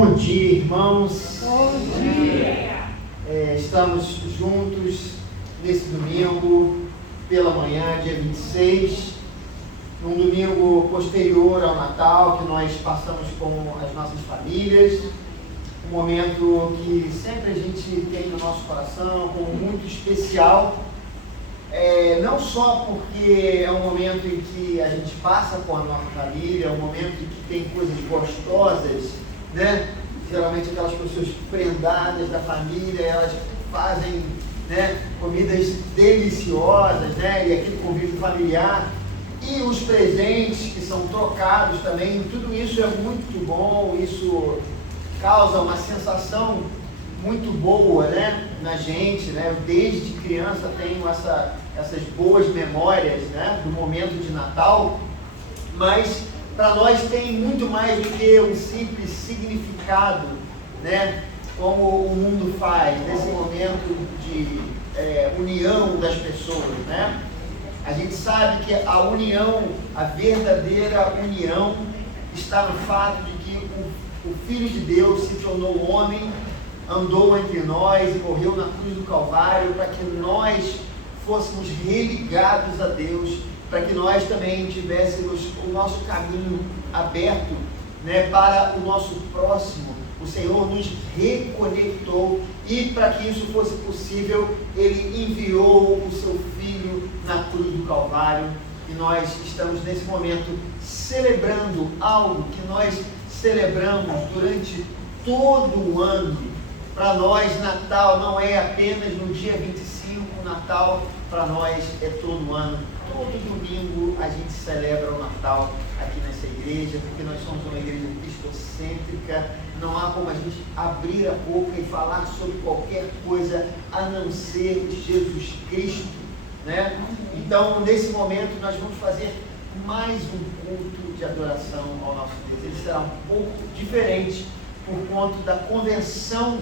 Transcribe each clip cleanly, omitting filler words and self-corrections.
Bom dia, irmãos. Bom dia. Estamos juntos nesse domingo, pela manhã, dia 26, num domingo posterior ao Natal, que nós passamos com as nossas famílias, um momento que sempre a gente tem no nosso coração como muito especial, não só porque é um momento em que a gente passa com a nossa família, é um momento em que tem coisas gostosas, né? Geralmente aquelas pessoas prendadas da família, elas fazem, né, comidas deliciosas, né, e aquele convívio familiar, e os presentes que são trocados também, tudo isso é muito bom, isso causa uma sensação muito boa, né, na gente, né? Eu desde criança tenho essas boas memórias, né, do momento de Natal, mas para nós tem muito mais do que um simples significado, né, como o mundo faz, nesse momento de união das pessoas, né? A gente sabe que a união, a verdadeira união, está no fato de que o Filho de Deus se tornou homem, andou entre nós e morreu na cruz do Calvário para que nós fôssemos religados a Deus, para que nós também tivéssemos o nosso caminho aberto, né, para o nosso próximo. O Senhor nos reconectou e para que isso fosse possível, Ele enviou o Seu Filho na cruz do Calvário e nós estamos nesse momento celebrando algo que nós celebramos durante todo o ano. Para nós, Natal não é apenas no dia 25, Natal para nós é todo ano. Todo domingo a gente celebra o Natal aqui nessa igreja, porque nós somos uma igreja cristocêntrica. Não há como a gente abrir a boca e falar sobre qualquer coisa a não ser Jesus Cristo, né? Então, nesse momento, nós vamos fazer mais um culto de adoração ao nosso Deus. Ele será um pouco diferente por conta da convenção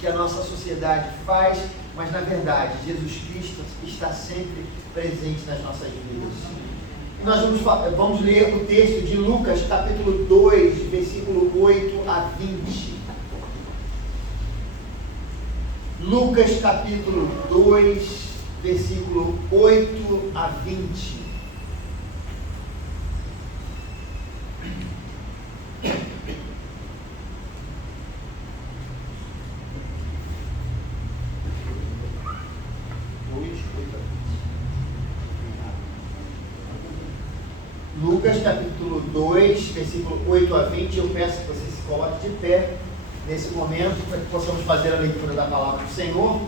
que a nossa sociedade faz, mas na verdade Jesus Cristo está sempre presente nas nossas vidas. E nós vamos ler o texto de Lucas capítulo 2, versículo 8 a 20. Lucas capítulo 2, versículo 8 a 20. Lucas capítulo 2, versículo 8 a 20, eu peço que você se coloque de pé nesse momento, para que possamos fazer a leitura da palavra do Senhor.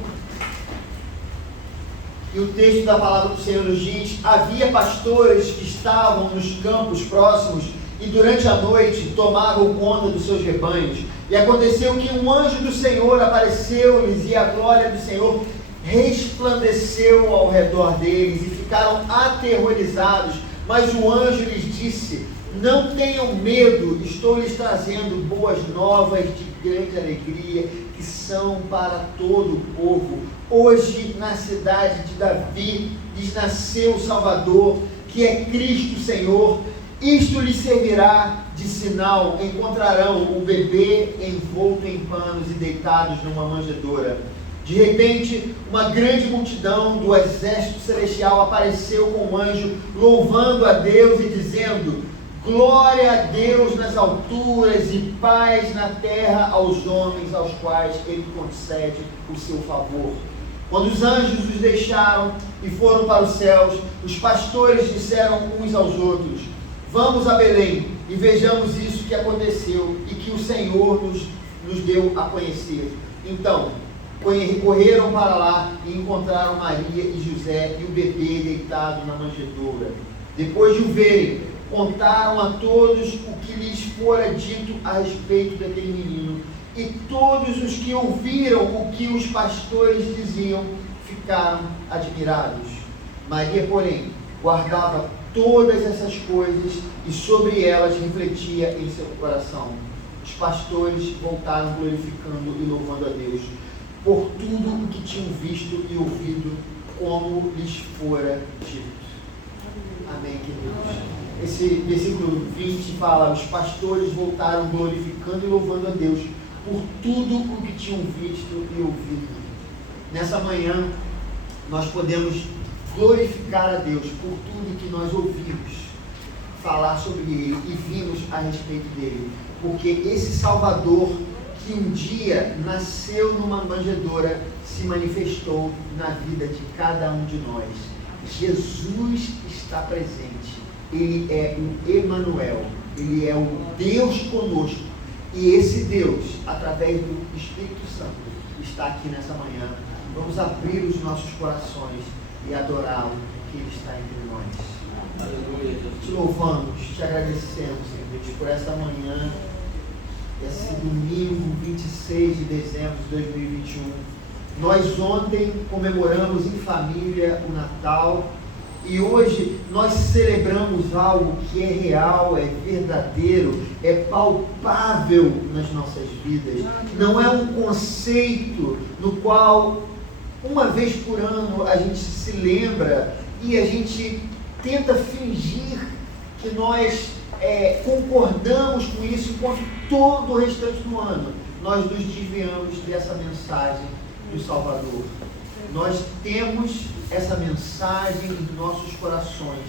E o texto da palavra do Senhor nos diz: havia pastores que estavam nos campos próximos e durante a noite tomavam conta dos seus rebanhos. E aconteceu que um anjo do Senhor apareceu-lhes e a glória do Senhor resplandeceu ao redor deles e ficaram aterrorizados. Mas o anjo lhes disse: não tenham medo, estou lhes trazendo boas novas de grande alegria, que são para todo o povo. Hoje, na cidade de Davi, lhes nasceu o Salvador, que é Cristo Senhor. Isto lhes servirá de sinal: encontrarão o bebê envolto em panos e deitados numa manjedoura. De repente, uma grande multidão do exército celestial apareceu com o anjo, louvando a Deus e dizendo: glória a Deus nas alturas e paz na terra aos homens aos quais Ele concede o seu favor. Quando os anjos os deixaram e foram para os céus, os pastores disseram uns aos outros: vamos a Belém e vejamos isso que aconteceu e que o Senhor nos deu a conhecer. Então, correram para lá e encontraram Maria e José e o bebê deitado na manjedoura. Depois de o verem, contaram a todos o que lhes fora dito a respeito daquele menino. E todos os que ouviram o que os pastores diziam ficaram admirados. Maria, porém, guardava todas essas coisas e sobre elas refletia em seu coração. Os pastores voltaram glorificando e louvando a Deus por tudo o que tinham visto e ouvido, como lhes fora dito. Amém, queridos. esse versículo 20 fala: os pastores voltaram glorificando e louvando a Deus por tudo o que tinham visto e ouvido. Nessa manhã, nós podemos glorificar a Deus por tudo que nós ouvimos falar sobre Ele e vimos a respeito dele, porque esse Salvador que um dia nasceu numa manjedoura se manifestou na vida de cada um de nós. Jesus está presente. Ele é o Emanuel, Ele é o Deus conosco, e esse Deus, através do Espírito Santo, está aqui nessa manhã. Vamos abrir os nossos corações e adorá-lo, que Ele está entre nós. Aleluia. Te louvamos, te agradecemos, Senhor Deus, por esta manhã, esse domingo 26 de dezembro de 2021. Nós ontem comemoramos em família o Natal e hoje nós celebramos algo que é real, é verdadeiro, é palpável nas nossas vidas. Não é um conceito no qual uma vez por ano a gente se lembra e a gente tenta fingir que nós concordamos com isso, enquanto todo o restante do ano nós nos desviamos dessa mensagem do Salvador. Nós temos essa mensagem em nossos corações.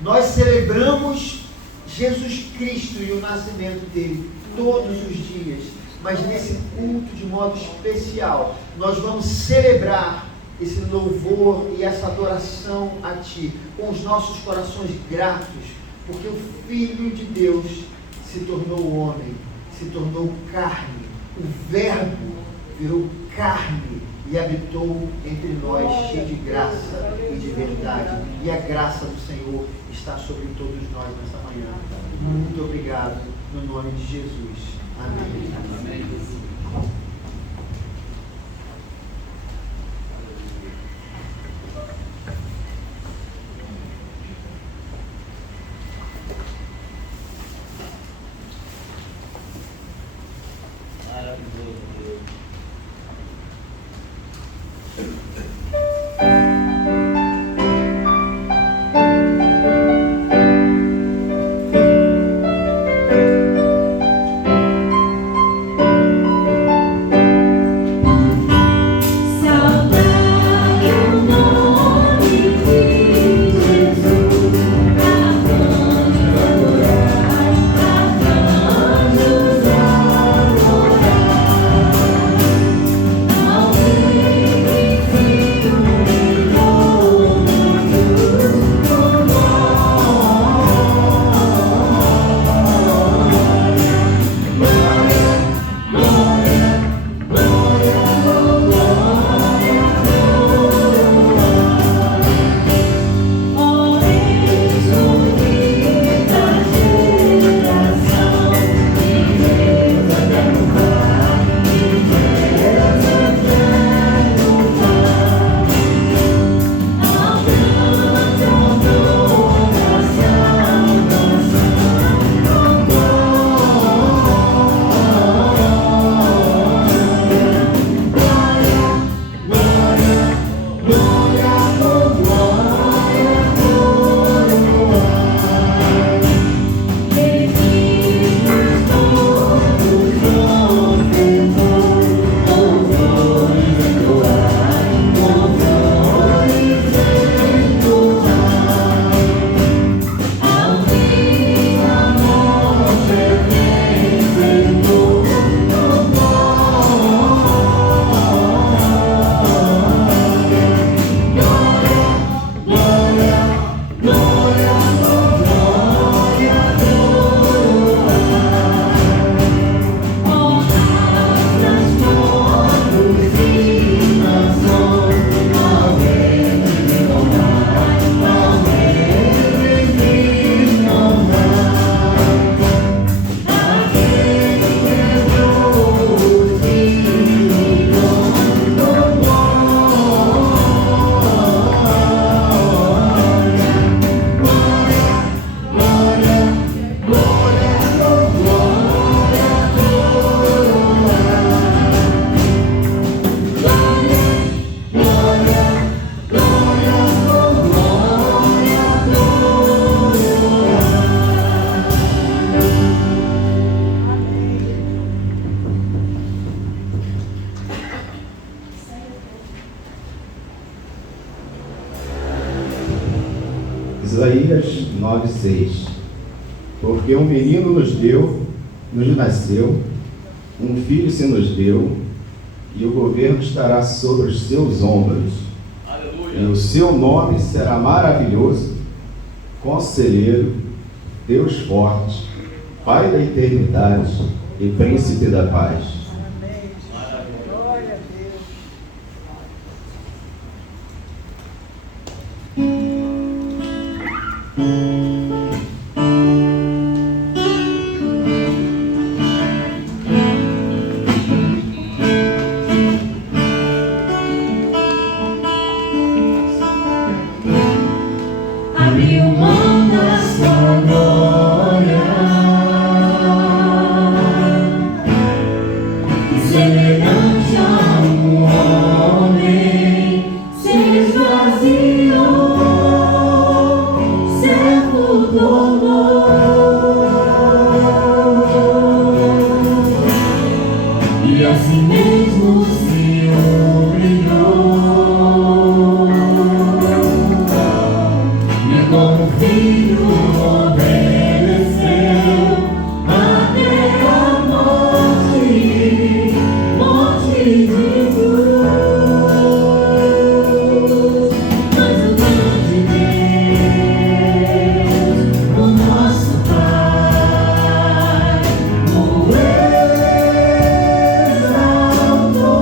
Nós celebramos Jesus Cristo e o nascimento dele todos os dias, mas nesse culto de modo especial nós vamos celebrar esse louvor e essa adoração a Ti, com os nossos corações gratos, porque o Filho de Deus se tornou homem, se tornou carne, o Verbo virou carne e habitou entre nós, cheio de graça e de verdade. E a graça do Senhor está sobre todos nós nessa manhã. Muito obrigado, no nome de Jesus. Amém. Amém. Isaías 9:6. Porque um menino nos nasceu, um filho se nos deu, e o governo estará sobre os seus ombros. Aleluia. E o seu nome será maravilhoso, Conselheiro, Deus forte, Pai da eternidade e Príncipe da paz. Amém. Glória a Deus. Abriu mão da sua glória e semelhante a um homem se esvaziou, servo tornou e assim mesmo se humilhou. Como filho obedeceu até a morte, morte de cruz. Mas o grande Deus, o nosso Pai, o exaltou.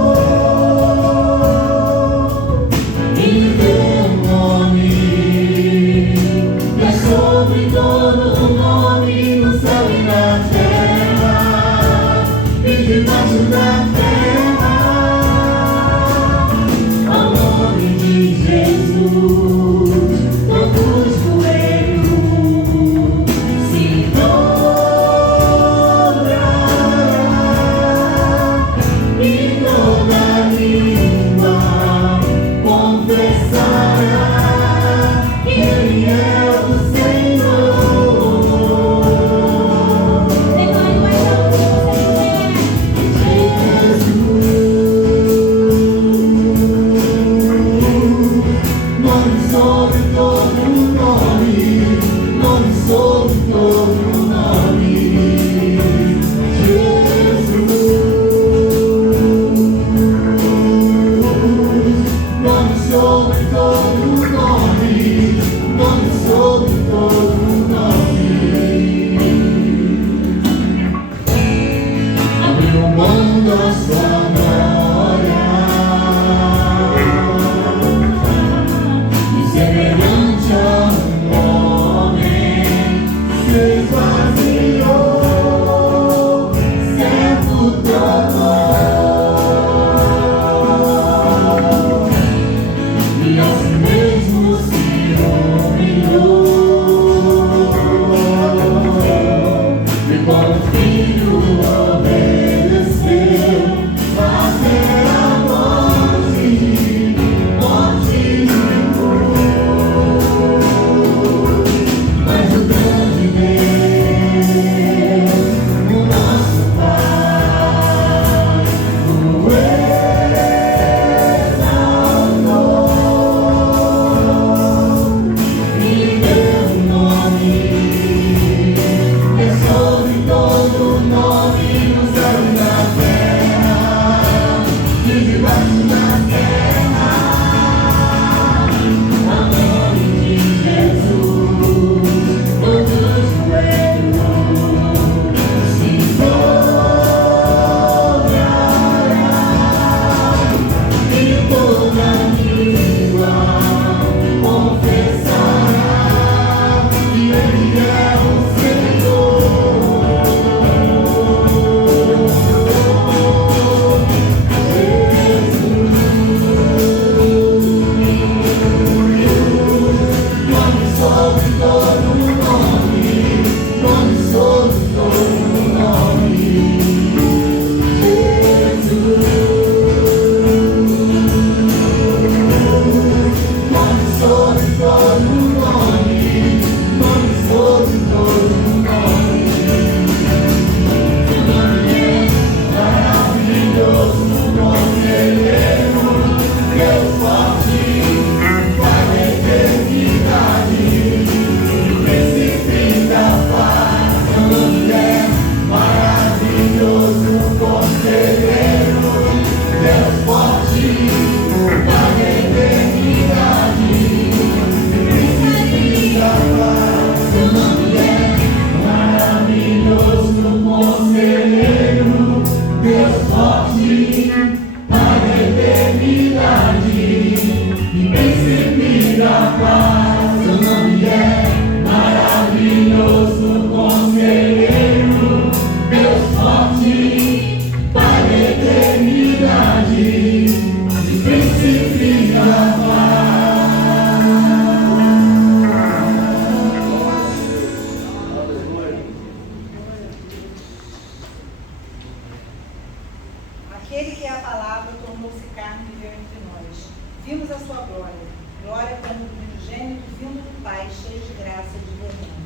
a palavra tornou-se carne e viveu entre nós. Vimos a sua glória, glória como do unigênito vindo do Pai, cheio de graça e de verdade.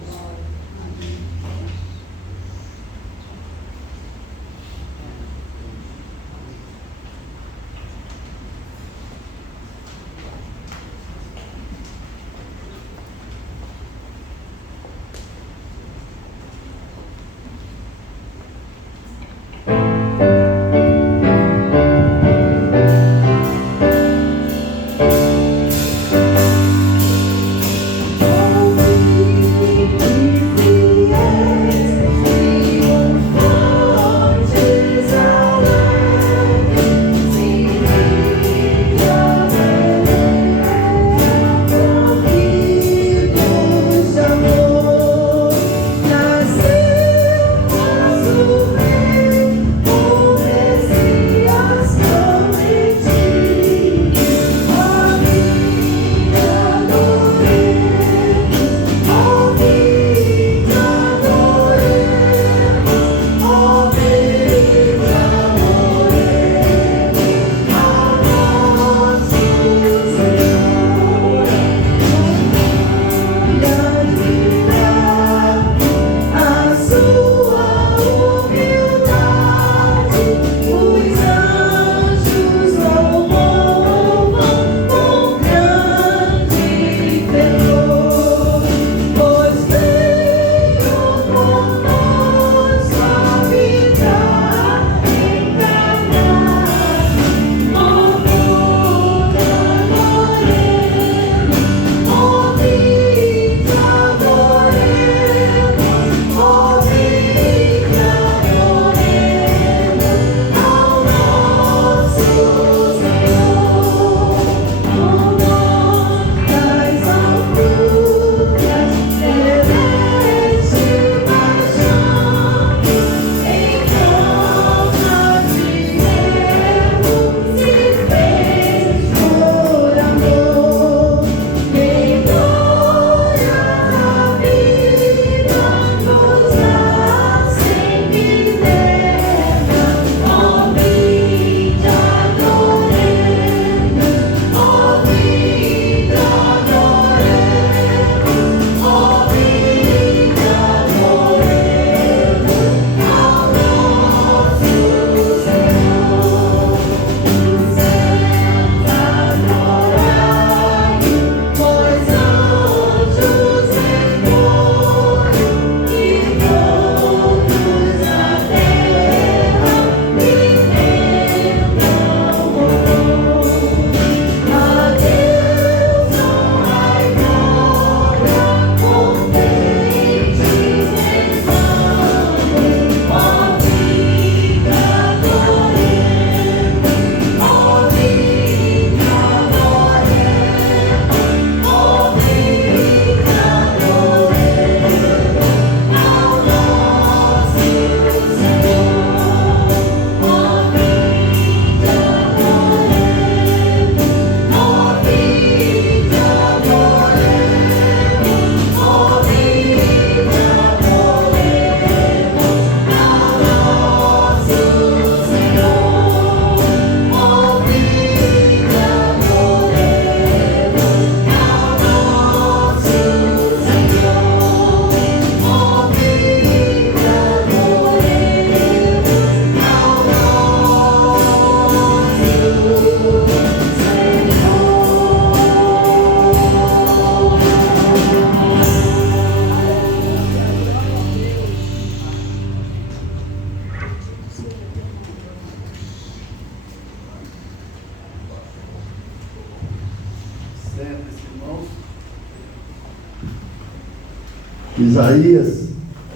Isaías,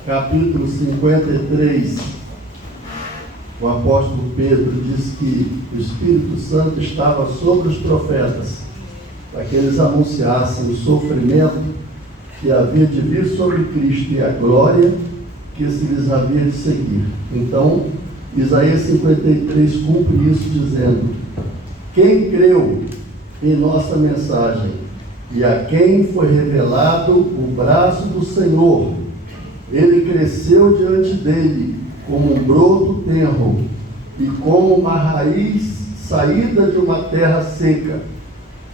capítulo 53, o apóstolo Pedro diz que o Espírito Santo estava sobre os profetas, para que eles anunciassem o sofrimento que havia de vir sobre Cristo e a glória que se lhes havia de seguir. Então, Isaías 53 cumpre isso dizendo: quem creu em nossa mensagem e a quem foi revelado o braço do Senhor, ele cresceu diante dele como um broto tenro e como uma raiz saída de uma terra seca.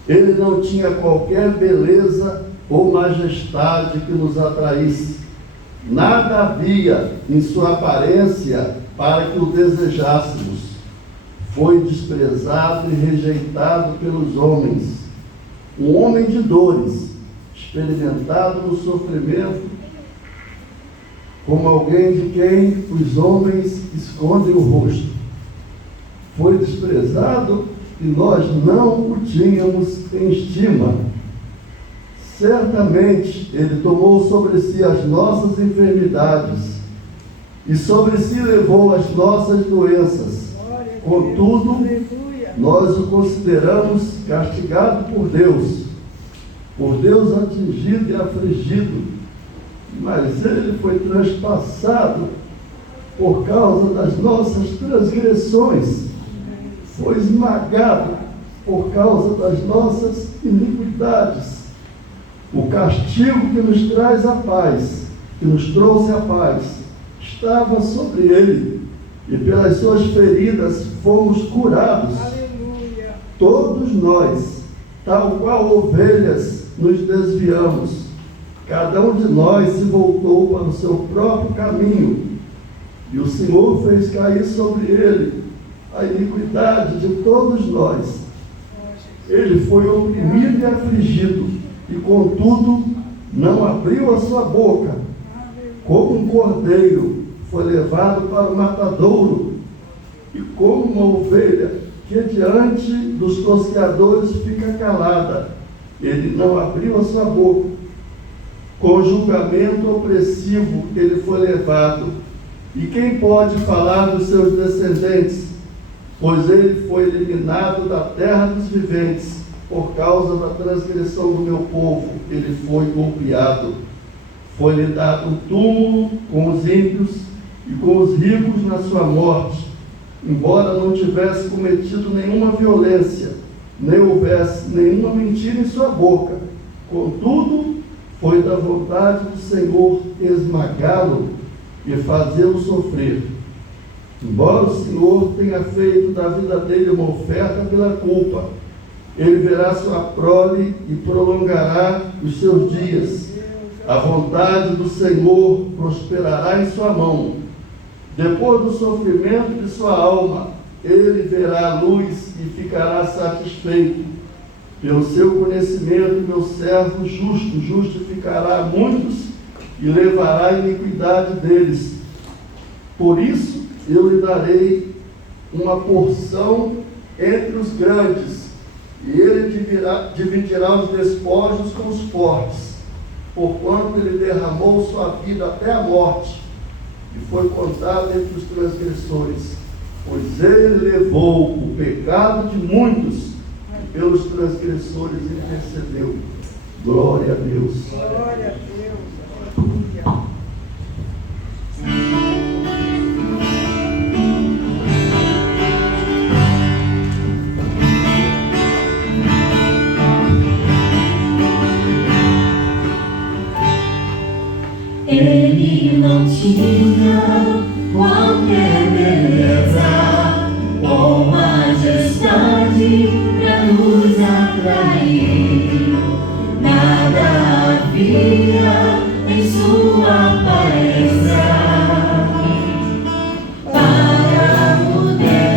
Ele não tinha qualquer beleza ou majestade que nos atraísse. Nada havia em sua aparência para que o desejássemos. Foi desprezado e rejeitado pelos homens, um homem de dores, experimentado no sofrimento, como alguém de quem os homens escondem o rosto. Foi desprezado e nós não o tínhamos em estima. Certamente Ele tomou sobre si as nossas enfermidades e sobre si levou as nossas doenças. Contudo, nós o consideramos castigado por Deus atingido e afligido, mas Ele foi transpassado por causa das nossas transgressões, foi esmagado por causa das nossas iniquidades. O castigo que nos traz a paz, que nos trouxe a paz, estava sobre Ele, e pelas suas feridas fomos curados. Aleluia. Todos nós, tal qual ovelhas, nos desviamos. Cada um de nós se voltou para o seu próprio caminho, e o Senhor fez cair sobre Ele a iniquidade de todos nós. Ele foi oprimido e afligido, e contudo não abriu a sua boca. Como um cordeiro foi levado para o matadouro, e como uma ovelha que diante dos tosqueadores fica calada, ele não abriu a sua boca. Com julgamento opressivo ele foi levado. E quem pode falar dos seus descendentes? Pois ele foi eliminado da terra dos viventes. Por causa da transgressão do meu povo, ele foi golpeado. Foi-lhe dado um túmulo com os ímpios e com os ricos na sua morte, embora não tivesse cometido nenhuma violência, nem houvesse nenhuma mentira em sua boca. Contudo, foi da vontade do Senhor esmagá-lo e fazê-lo sofrer. Embora o Senhor tenha feito da vida dele uma oferta pela culpa, ele verá sua prole e prolongará os seus dias. A vontade do Senhor prosperará em sua mão. Depois do sofrimento de sua alma, ele verá a luz e ficará satisfeito. Pelo seu conhecimento, meu servo justo justificará muitos e levará a iniquidade deles. Por isso, eu lhe darei uma porção entre os grandes, e ele dividirá os despojos com os fortes, porquanto ele derramou sua vida até a morte, e foi contado entre os transgressores. Pois ele levou o pecado de muitos, e pelos transgressores intercedeu. Glória a Deus. Glória a Deus. Aleluia. Ele não tinha qualquer beleza ou majestade para nos atrair. Nada havia em sua aparência para o desejarmos,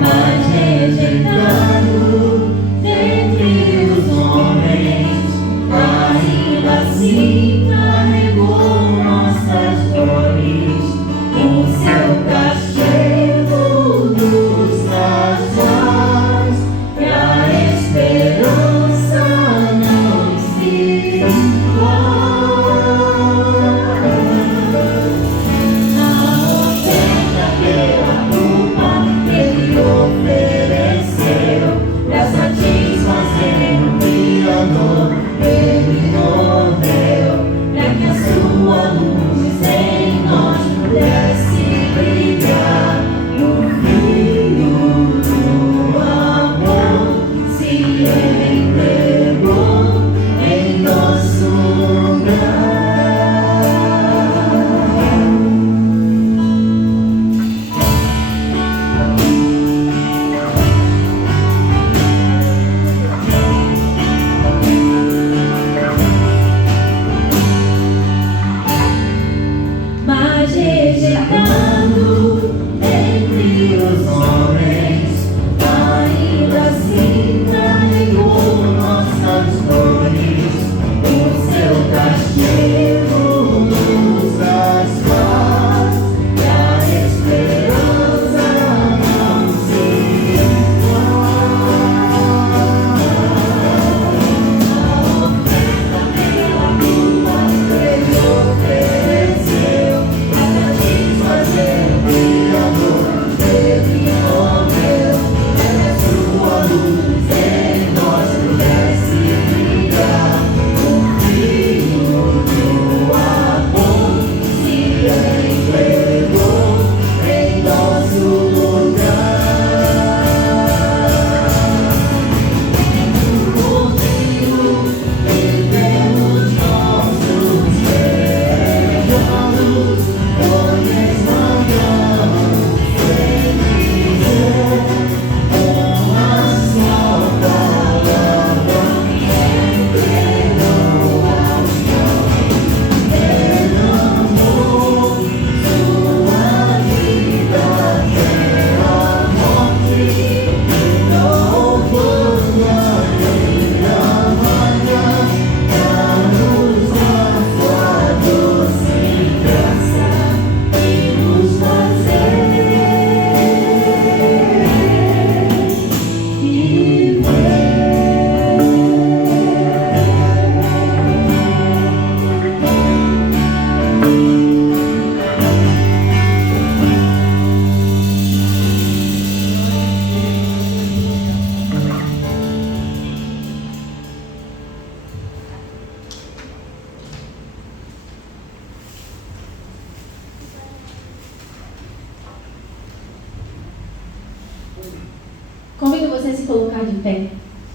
mas rejeitado dentre os homens, Convido você a se colocar de pé.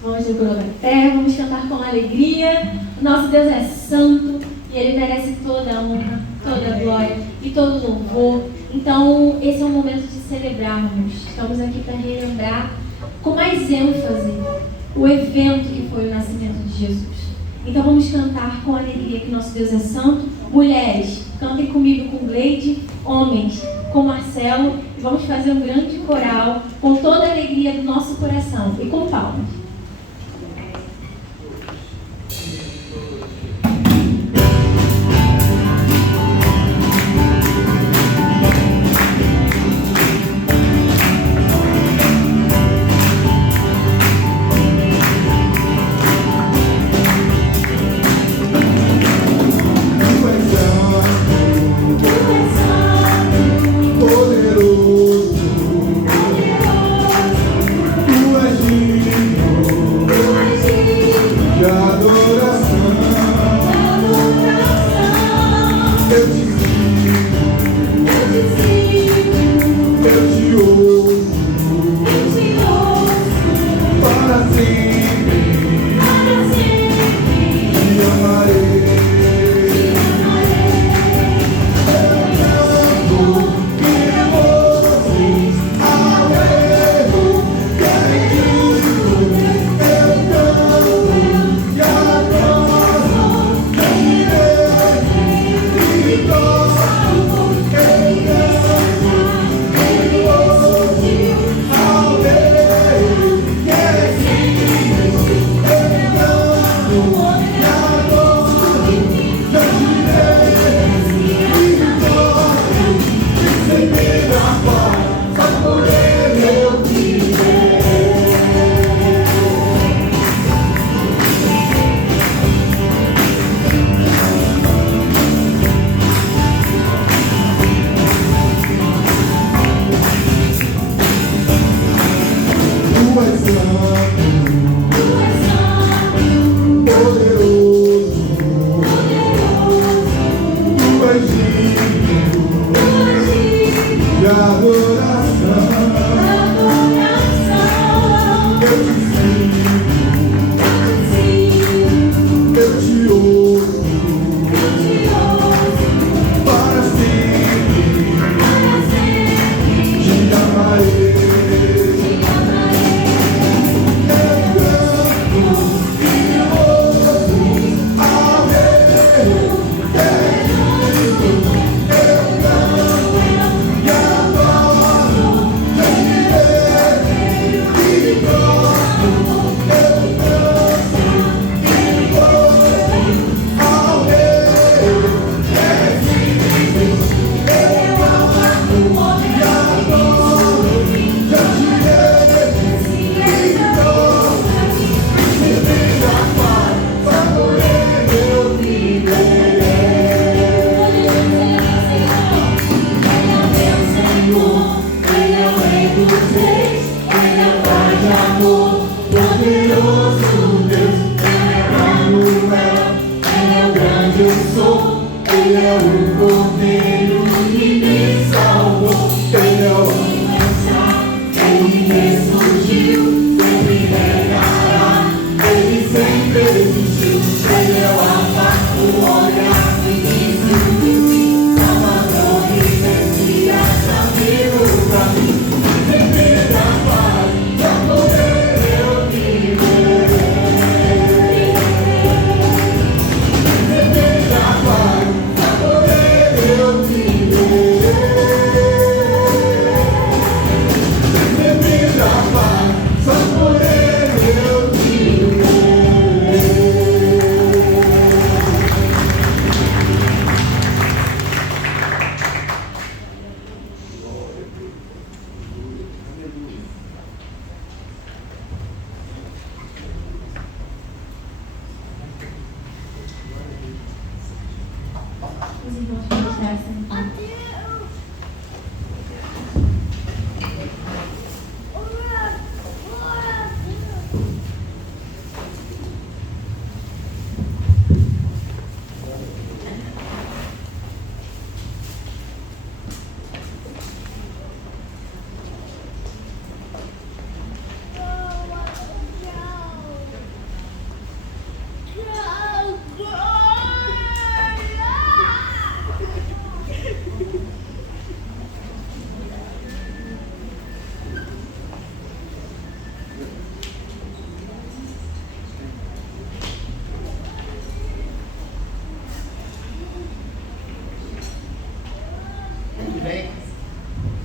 Vamos nos colocar de pé, vamos cantar com alegria. Nosso Deus é santo e Ele merece toda a honra, toda a glória e todo o louvor. Então, esse é um momento de celebrarmos. Estamos aqui para relembrar com mais ênfase o evento que foi o nascimento de Jesus. Então, vamos cantar com alegria que nosso Deus é santo. Mulheres, cantem comigo com Gleide. Homens, com Marcelo. E vamos fazer um grande coral com toda a alegria do nosso coração e com palmas. Ele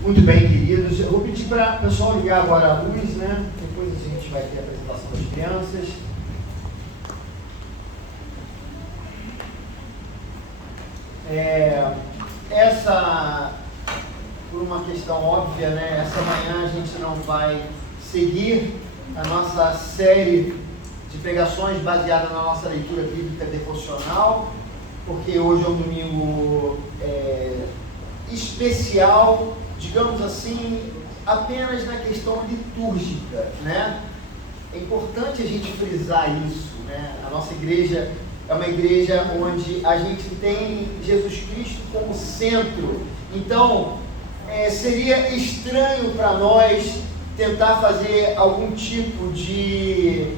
Muito bem, queridos. Eu vou pedir para o pessoal ligar agora a luz, né? Depois a gente vai ter a apresentação das crianças. Essa, por uma questão óbvia, né? Essa manhã a gente não vai seguir a nossa série de pregações baseada na nossa leitura bíblica devocional, porque hoje é um domingo especial, digamos assim, apenas na questão litúrgica, né? É importante a gente frisar isso, né? A nossa igreja é uma igreja onde a gente tem Jesus Cristo como centro. Então, seria estranho para nós tentar fazer algum tipo de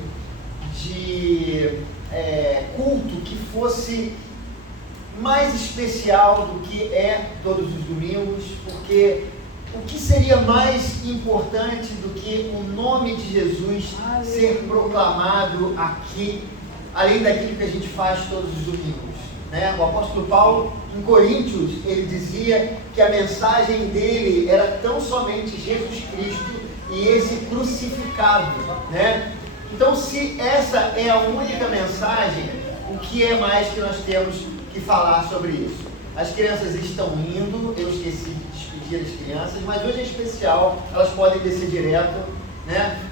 culto que fosse mais especial do que é todos os domingos, porque o que seria mais importante do que o nome de Jesus ser proclamado aqui, além daquilo que a gente faz todos os domingos, né? O apóstolo Paulo, em Coríntios, ele dizia que a mensagem dele era tão somente Jesus Cristo e esse crucificado, né? Então, se essa é a única mensagem, o que é mais que nós temos que falar sobre isso? As crianças estão indo, eu esqueci de despedir as crianças, mas hoje é especial, elas podem descer direto, né?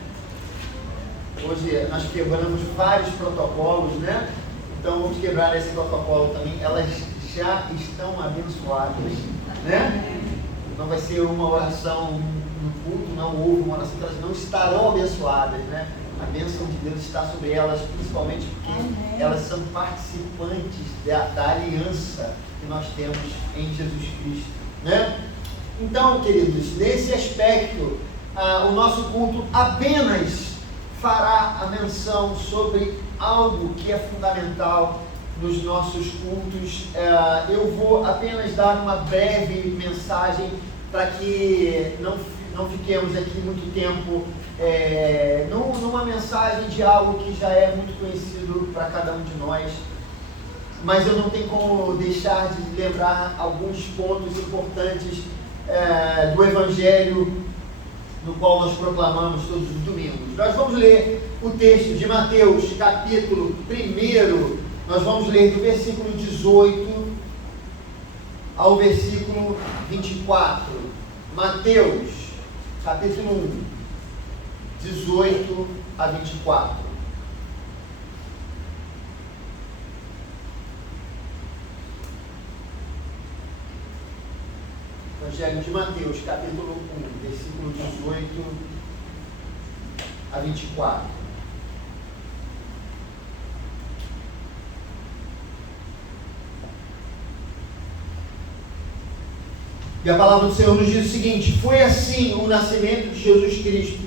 Hoje nós quebramos vários protocolos, né? Então vamos quebrar esse protocolo também. Elas já estão abençoadas, né? Não vai ser uma oração no culto, não houve uma oração que elas não estarão abençoadas, né? A bênção de Deus está sobre elas, principalmente porque elas são participantes da aliança que nós temos em Jesus Cristo, né? Então, queridos, nesse aspecto, o nosso culto apenas fará a menção sobre algo que é fundamental nos nossos cultos. Eu vou apenas dar uma breve mensagem para que não fiquemos aqui muito tempo numa mensagem de algo que já é muito conhecido para cada um de nós, mas eu não tenho como deixar de lembrar alguns pontos importantes do Evangelho no qual nós proclamamos todos os domingos. Nós vamos ler o texto de Mateus, capítulo 1, nós vamos ler do versículo 18 ao versículo 24. Mateus, capítulo 1, 18 a 24. Evangelho de Mateus, capítulo 1, versículo 18 a 24. E a palavra do Senhor nos diz o seguinte: foi assim o nascimento de Jesus Cristo.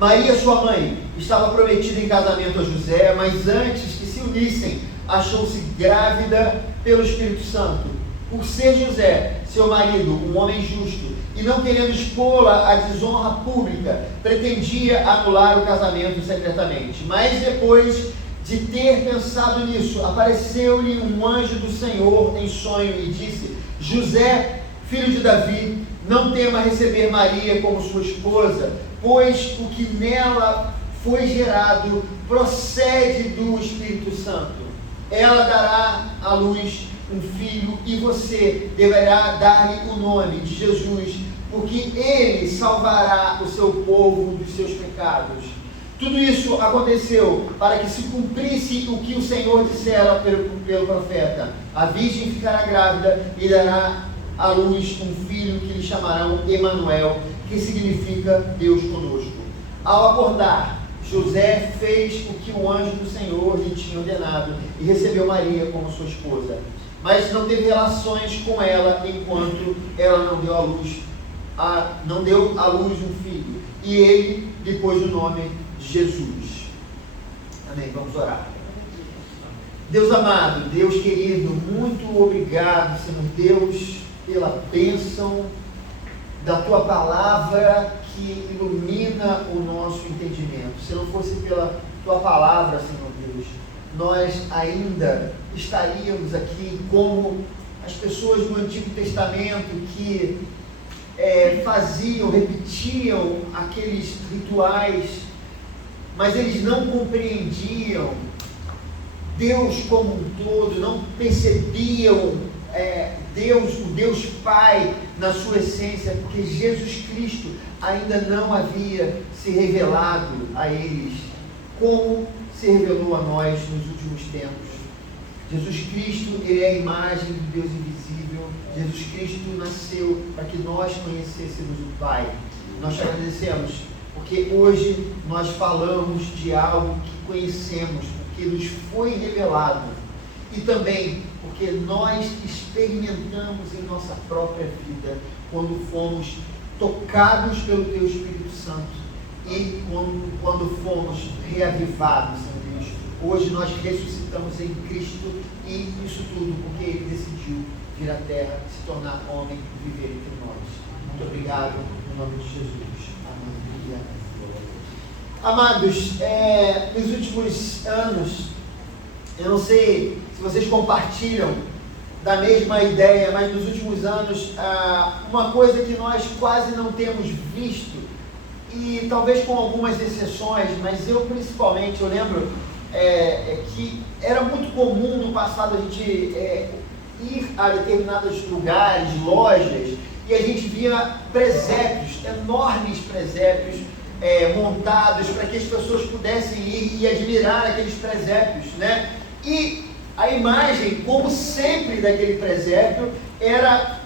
Maria, sua mãe, estava prometida em casamento a José, mas antes que se unissem, achou-se grávida pelo Espírito Santo. Por ser José, seu marido, um homem justo, e não querendo expô-la à desonra pública, pretendia anular o casamento secretamente. Mas depois de ter pensado nisso, apareceu-lhe um anjo do Senhor em sonho e disse: José, filho de Davi, não tema receber Maria como sua esposa, pois o que nela foi gerado procede do Espírito Santo. Ela dará à luz um filho e você deverá dar-lhe o nome de Jesus, porque ele salvará o seu povo dos seus pecados. Tudo isso aconteceu para que se cumprisse o que o Senhor dissera pelo profeta: a virgem ficará grávida e dará à luz um filho que lhe chamarão Emanuel, que significa Deus conosco. Ao acordar, José fez o que o anjo do Senhor lhe tinha ordenado e recebeu Maria como sua esposa. Mas não teve relações com ela enquanto ela não deu à luz um filho. E ele lhe pôs o nome de Jesus. Amém. Vamos orar. Deus amado, Deus querido, muito obrigado, Senhor Deus, pela bênção da Tua palavra que ilumina o nosso entendimento. Se não fosse pela Tua palavra, Senhor Deus, nós ainda estaríamos aqui como as pessoas do Antigo Testamento que faziam, repetiam aqueles rituais, mas eles não compreendiam Deus como um todo, não percebiam Deus, o Deus Pai na sua essência, porque Jesus Cristo ainda não havia se revelado a eles como se revelou a nós nos últimos tempos. Jesus Cristo, Ele é a imagem do Deus invisível. Jesus Cristo nasceu para que nós conhecêssemos o Pai. Nós te agradecemos, porque hoje nós falamos de algo que conhecemos, porque nos foi revelado, e também porque nós experimentamos em nossa própria vida, quando fomos tocados pelo Teu Espírito Santo, e quando fomos reavivados em Cristo. Hoje nós ressuscitamos em Cristo, e isso tudo porque Ele decidiu vir à terra, se tornar homem e viver entre nós. Muito obrigado, em nome de Jesus. Amém. Amados, nos últimos anos, eu não sei se vocês compartilham da mesma ideia, mas nos últimos anos, uma coisa que nós quase não temos visto, e talvez com algumas exceções, mas eu principalmente, eu lembro que era muito comum no passado a gente ir a determinados lugares, lojas, e a gente via presépios, enormes presépios montados para que as pessoas pudessem ir e admirar aqueles presépios, né? E a imagem, como sempre, daquele presépio era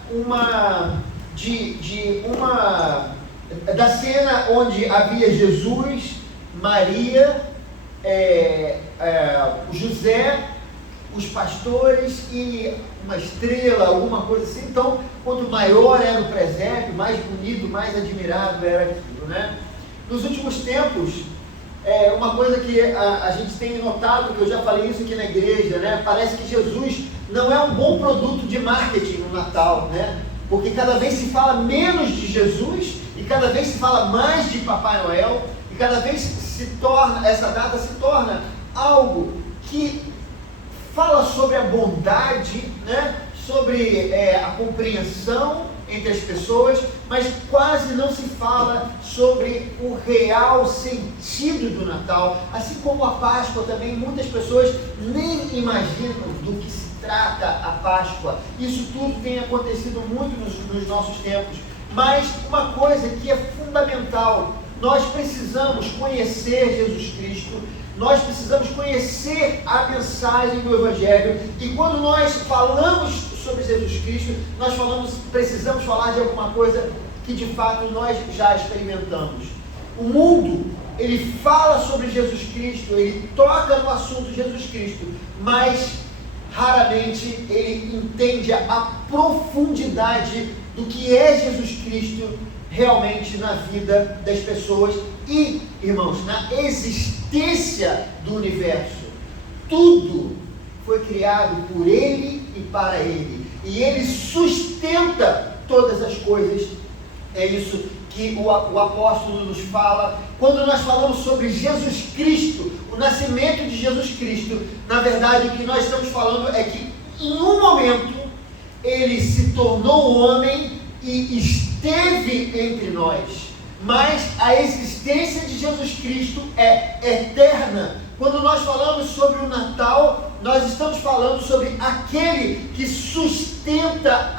da cena onde havia Jesus, Maria, José, os pastores e uma estrela, alguma coisa assim. Então, quanto maior era o presépio, mais bonito, mais admirado era aquilo, né? Nos últimos tempos, uma coisa que a gente tem notado, que eu já falei isso aqui na igreja, né? Parece que Jesus não é um bom produto de marketing no Natal, né? Porque cada vez se fala menos de Jesus e cada vez se fala mais de Papai Noel, e cada vez essa data se torna algo que fala sobre a bondade, né? Sobre a compreensão entre as pessoas, mas quase não se fala sobre o real sentido do Natal, assim como a Páscoa também. Muitas pessoas nem imaginam do que se trata a Páscoa. Isso tudo tem acontecido muito nos nossos tempos, mas uma coisa que é fundamental: nós precisamos conhecer Jesus Cristo, nós precisamos conhecer a mensagem do Evangelho, e quando nós falamos sobre Jesus Cristo, nós precisamos falar de alguma coisa que de fato nós já experimentamos. O mundo, ele fala sobre Jesus Cristo, ele toca no assunto Jesus Cristo, mas raramente ele entende a profundidade do que é Jesus Cristo realmente na vida das pessoas e, irmãos, na existência do universo. Tudo foi criado por Ele e para Ele, e Ele sustenta todas as coisas. É isso que o apóstolo nos fala. Quando nós falamos sobre Jesus Cristo, o nascimento de Jesus Cristo, na verdade o que nós estamos falando é que em um momento Ele se tornou homem e esteve entre nós, mas a existência de Jesus Cristo é eterna. Quando nós falamos sobre o Natal, nós estamos falando sobre aquele que sustenta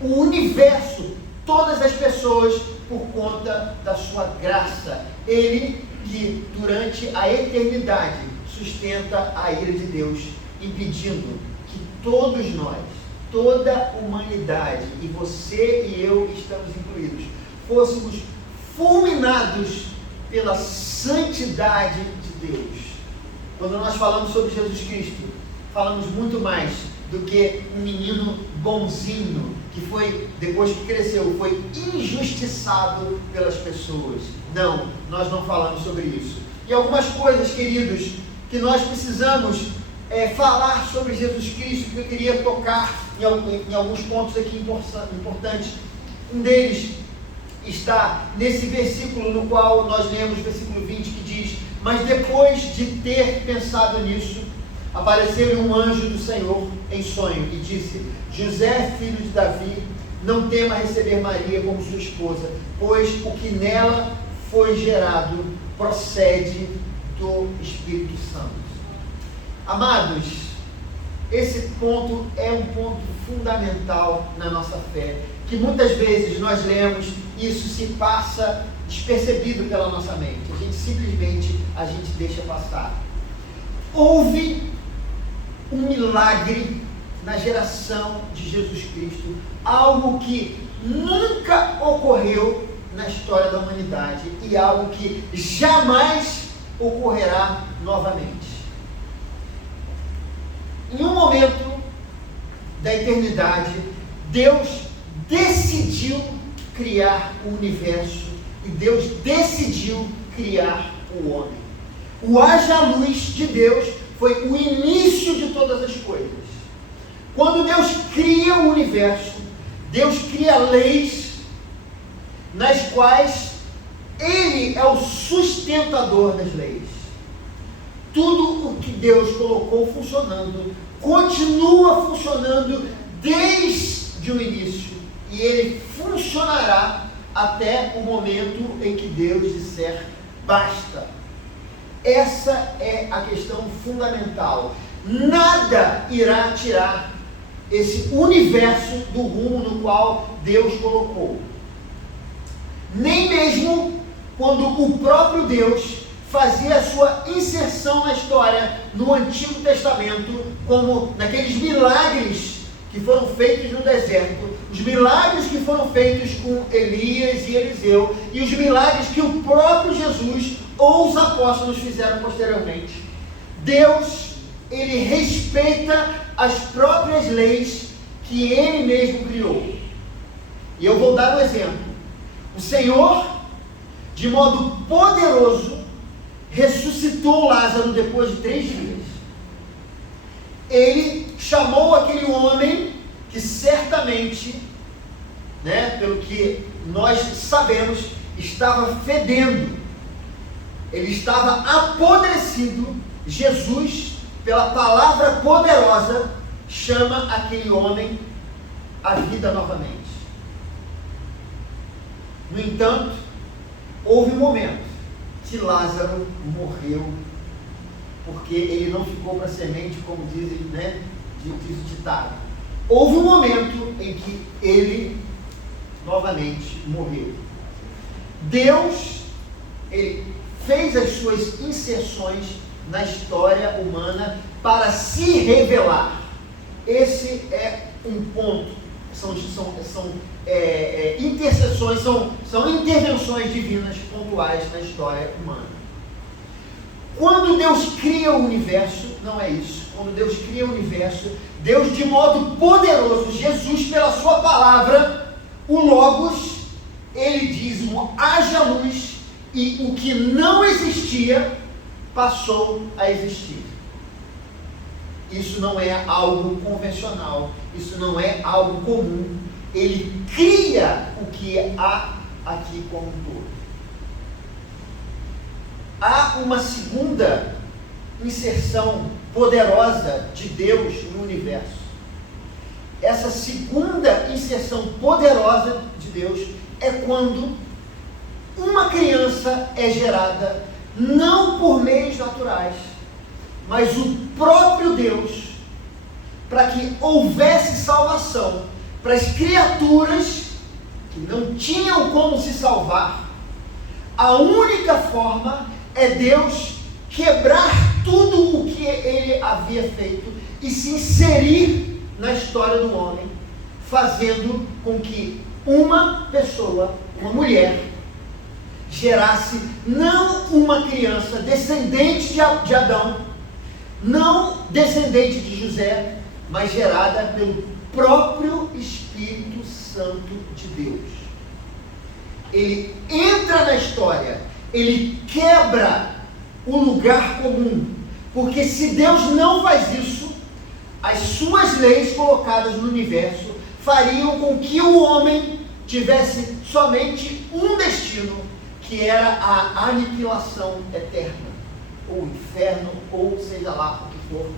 o universo, todas as pessoas, por conta da sua graça. Ele que durante a eternidade sustenta a ira de Deus, impedindo que todos nós, toda a humanidade, e você e eu estamos incluídos, fôssemos fulminados pela santidade de Deus. Quando nós falamos sobre Jesus Cristo, falamos muito mais do que um menino bonzinho que foi, depois que cresceu, foi injustiçado pelas pessoas. Não, nós não falamos sobre isso. E algumas coisas, queridos, que nós precisamos falar sobre Jesus Cristo, que eu queria tocar em alguns pontos aqui importantes. Um deles está nesse versículo no qual nós lemos, versículo 20, que diz: mas depois de ter pensado nisso, apareceu-lhe um anjo do Senhor em sonho e disse: José, filho de Davi, não tema receber Maria como sua esposa, pois o que nela foi gerado procede do Espírito Santo. Amados, esse ponto é um ponto fundamental na nossa fé, que muitas vezes nós lemos e isso se passa despercebido pela nossa mente. A gente simplesmente deixa passar. Houve um milagre na geração de Jesus Cristo, algo que nunca ocorreu na história da humanidade e algo que jamais ocorrerá novamente. Em um momento da eternidade, Deus decidiu criar o universo e Deus decidiu criar o homem. O haja luz de Deus foi o início de todas as coisas. Quando Deus cria o universo, Deus cria leis nas quais Ele é o sustentador das leis. Tudo o que Deus colocou funcionando, continua funcionando desde o início. E ele funcionará até o momento em que Deus disser basta. Essa é a questão fundamental. Nada irá tirar esse universo do rumo no qual Deus colocou. Nem mesmo quando o próprio Deus fazia a sua inserção na história no Antigo Testamento, como naqueles milagres que foram feitos no deserto, os milagres que foram feitos com Elias e Eliseu, e os milagres que o próprio Jesus ou os apóstolos fizeram posteriormente. Deus, ele respeita as próprias leis que ele mesmo criou. E eu vou dar um exemplo. O Senhor, de modo poderoso, ressuscitou Lázaro depois de 3 dias. Ele chamou aquele homem que certamente, pelo que nós sabemos, estava fedendo. Ele estava apodrecido. Jesus, pela palavra poderosa, chama aquele homem à vida novamente. No entanto, houve um momento que Lázaro morreu, porque ele não ficou para semente, como diz o ditado. Houve um momento em que ele novamente morreu. Deus, ele fez as suas inserções na história humana para se revelar. Esse é um ponto. São intercessões, são intervenções divinas pontuais na história humana. Quando Deus cria o universo, não é isso. Quando Deus cria o universo, Deus de modo poderoso, Jesus pela sua palavra, o Logos, ele diz, haja luz, e o que não existia, passou a existir. Isso não é algo convencional, isso não é algo comum. Ele cria o que há aqui como um todo. Há uma segunda inserção poderosa de Deus no universo. Essa segunda inserção poderosa de Deus é quando uma criança é gerada não por meios naturais, mas o próprio Deus, para que houvesse salvação para as criaturas que não tinham como se salvar. A única forma é Deus quebrar tudo o que ele havia feito e se inserir na história do homem, fazendo com que uma pessoa, uma mulher, gerasse não uma criança descendente de Adão, não descendente de José, mas gerada pelo próprio Espírito Santo de Deus. Ele entra na história, ele quebra o lugar comum, porque se Deus não faz isso, as suas leis colocadas no universo fariam com que o homem tivesse somente um destino, que era a aniquilação eterna, ou inferno, ou seja lá o que for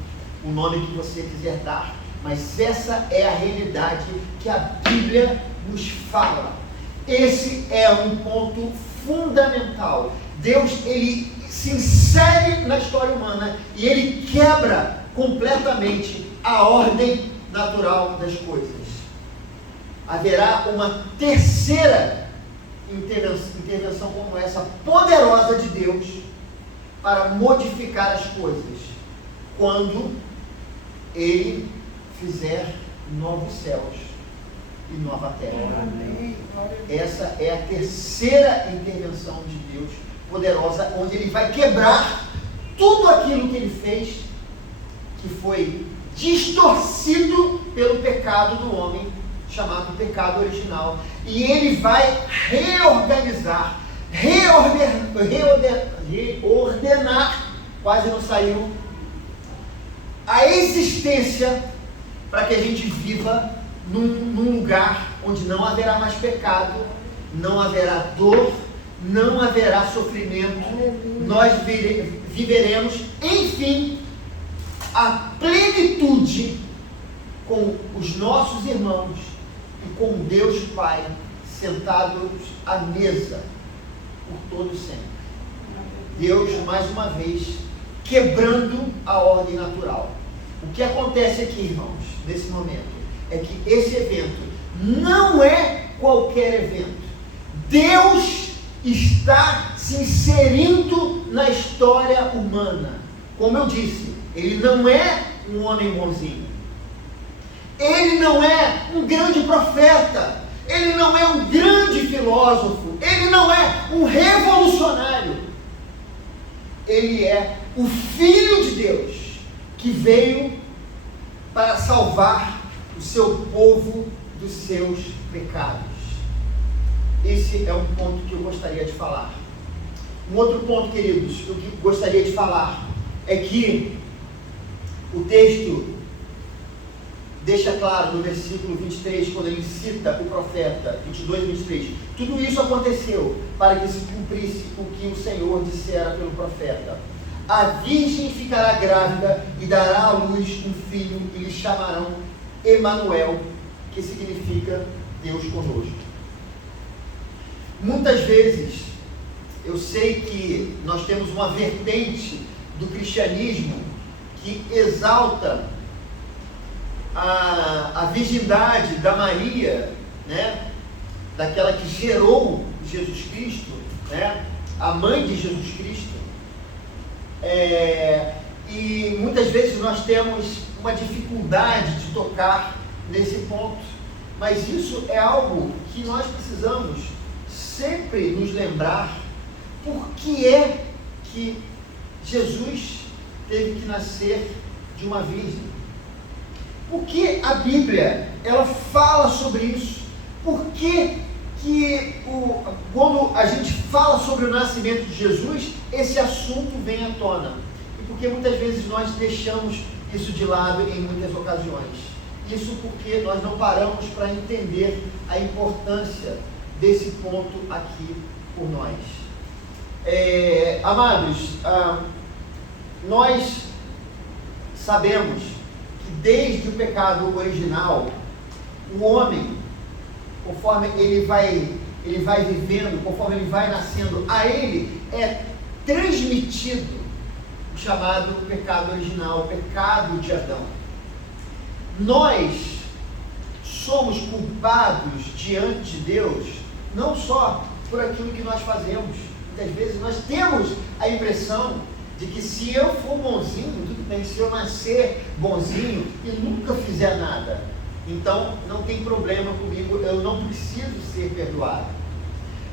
o nome que você quiser dar, mas essa é a realidade que a Bíblia nos fala. Esse é um ponto fundamental. Deus, ele se insere na história humana e ele quebra completamente a ordem natural das coisas. Haverá uma terceira intervenção como essa, poderosa de Deus, para modificar as coisas, quando ele fizer novos céus e nova terra. Amém. Glória a Deus. Essa é a terceira intervenção de Deus poderosa, onde ele vai quebrar tudo aquilo que ele fez, que foi distorcido pelo pecado do homem, chamado pecado original, e ele vai reorganizar, reordenar, quase não saiu, a existência, para que a gente viva num lugar onde não haverá mais pecado, não haverá dor, não haverá sofrimento. Nós viveremos, enfim, a plenitude com os nossos irmãos e com Deus Pai, sentados à mesa por todo sempre. Deus, mais uma vez, quebrando a ordem natural. O que acontece aqui, irmãos, nesse momento, é que esse evento não é qualquer evento. Deus está se inserindo na história humana. Como eu disse, ele não é um homem bonzinho. Ele não é um grande profeta. Ele não é um grande filósofo. Ele não é um revolucionário. Ele é o Filho de Deus, que veio para salvar o seu povo dos seus pecados. Esse é um ponto que eu gostaria de falar. Um outro ponto, queridos, que eu gostaria de falar é que o texto deixa claro no versículo 23, quando ele cita o profeta, 22 e 23, tudo isso aconteceu para que se cumprisse o que o Senhor dissera pelo profeta: a virgem ficará grávida e dará à luz um filho e lhe chamarão Emanuel, que significa Deus conosco. Muitas vezes, eu sei que nós temos uma vertente do cristianismo que exalta a virgindade da Maria, né? Daquela que gerou Jesus Cristo, né? A mãe de Jesus Cristo. E muitas vezes nós temos uma dificuldade de tocar nesse ponto, mas isso é algo que nós precisamos sempre nos lembrar. Por que é que Jesus teve que nascer de uma virgem? Por que a Bíblia ela fala sobre isso? Por que quando a gente fala sobre o nascimento de Jesus, esse assunto vem à tona? E porque muitas vezes nós deixamos isso de lado em muitas ocasiões. Isso porque nós não paramos para entender a importância desse ponto aqui por nós. Amados, nós sabemos que desde o pecado original, o homem, conforme ele vai vivendo, conforme ele vai nascendo, a ele é transmitido o chamado pecado original, o pecado de Adão. Nós somos culpados diante de Deus, não só por aquilo que nós fazemos. Muitas vezes nós temos a impressão de que se eu for bonzinho, tudo bem, se eu nascer bonzinho e nunca fizer nada, então não tem problema comigo, eu não preciso ser perdoado.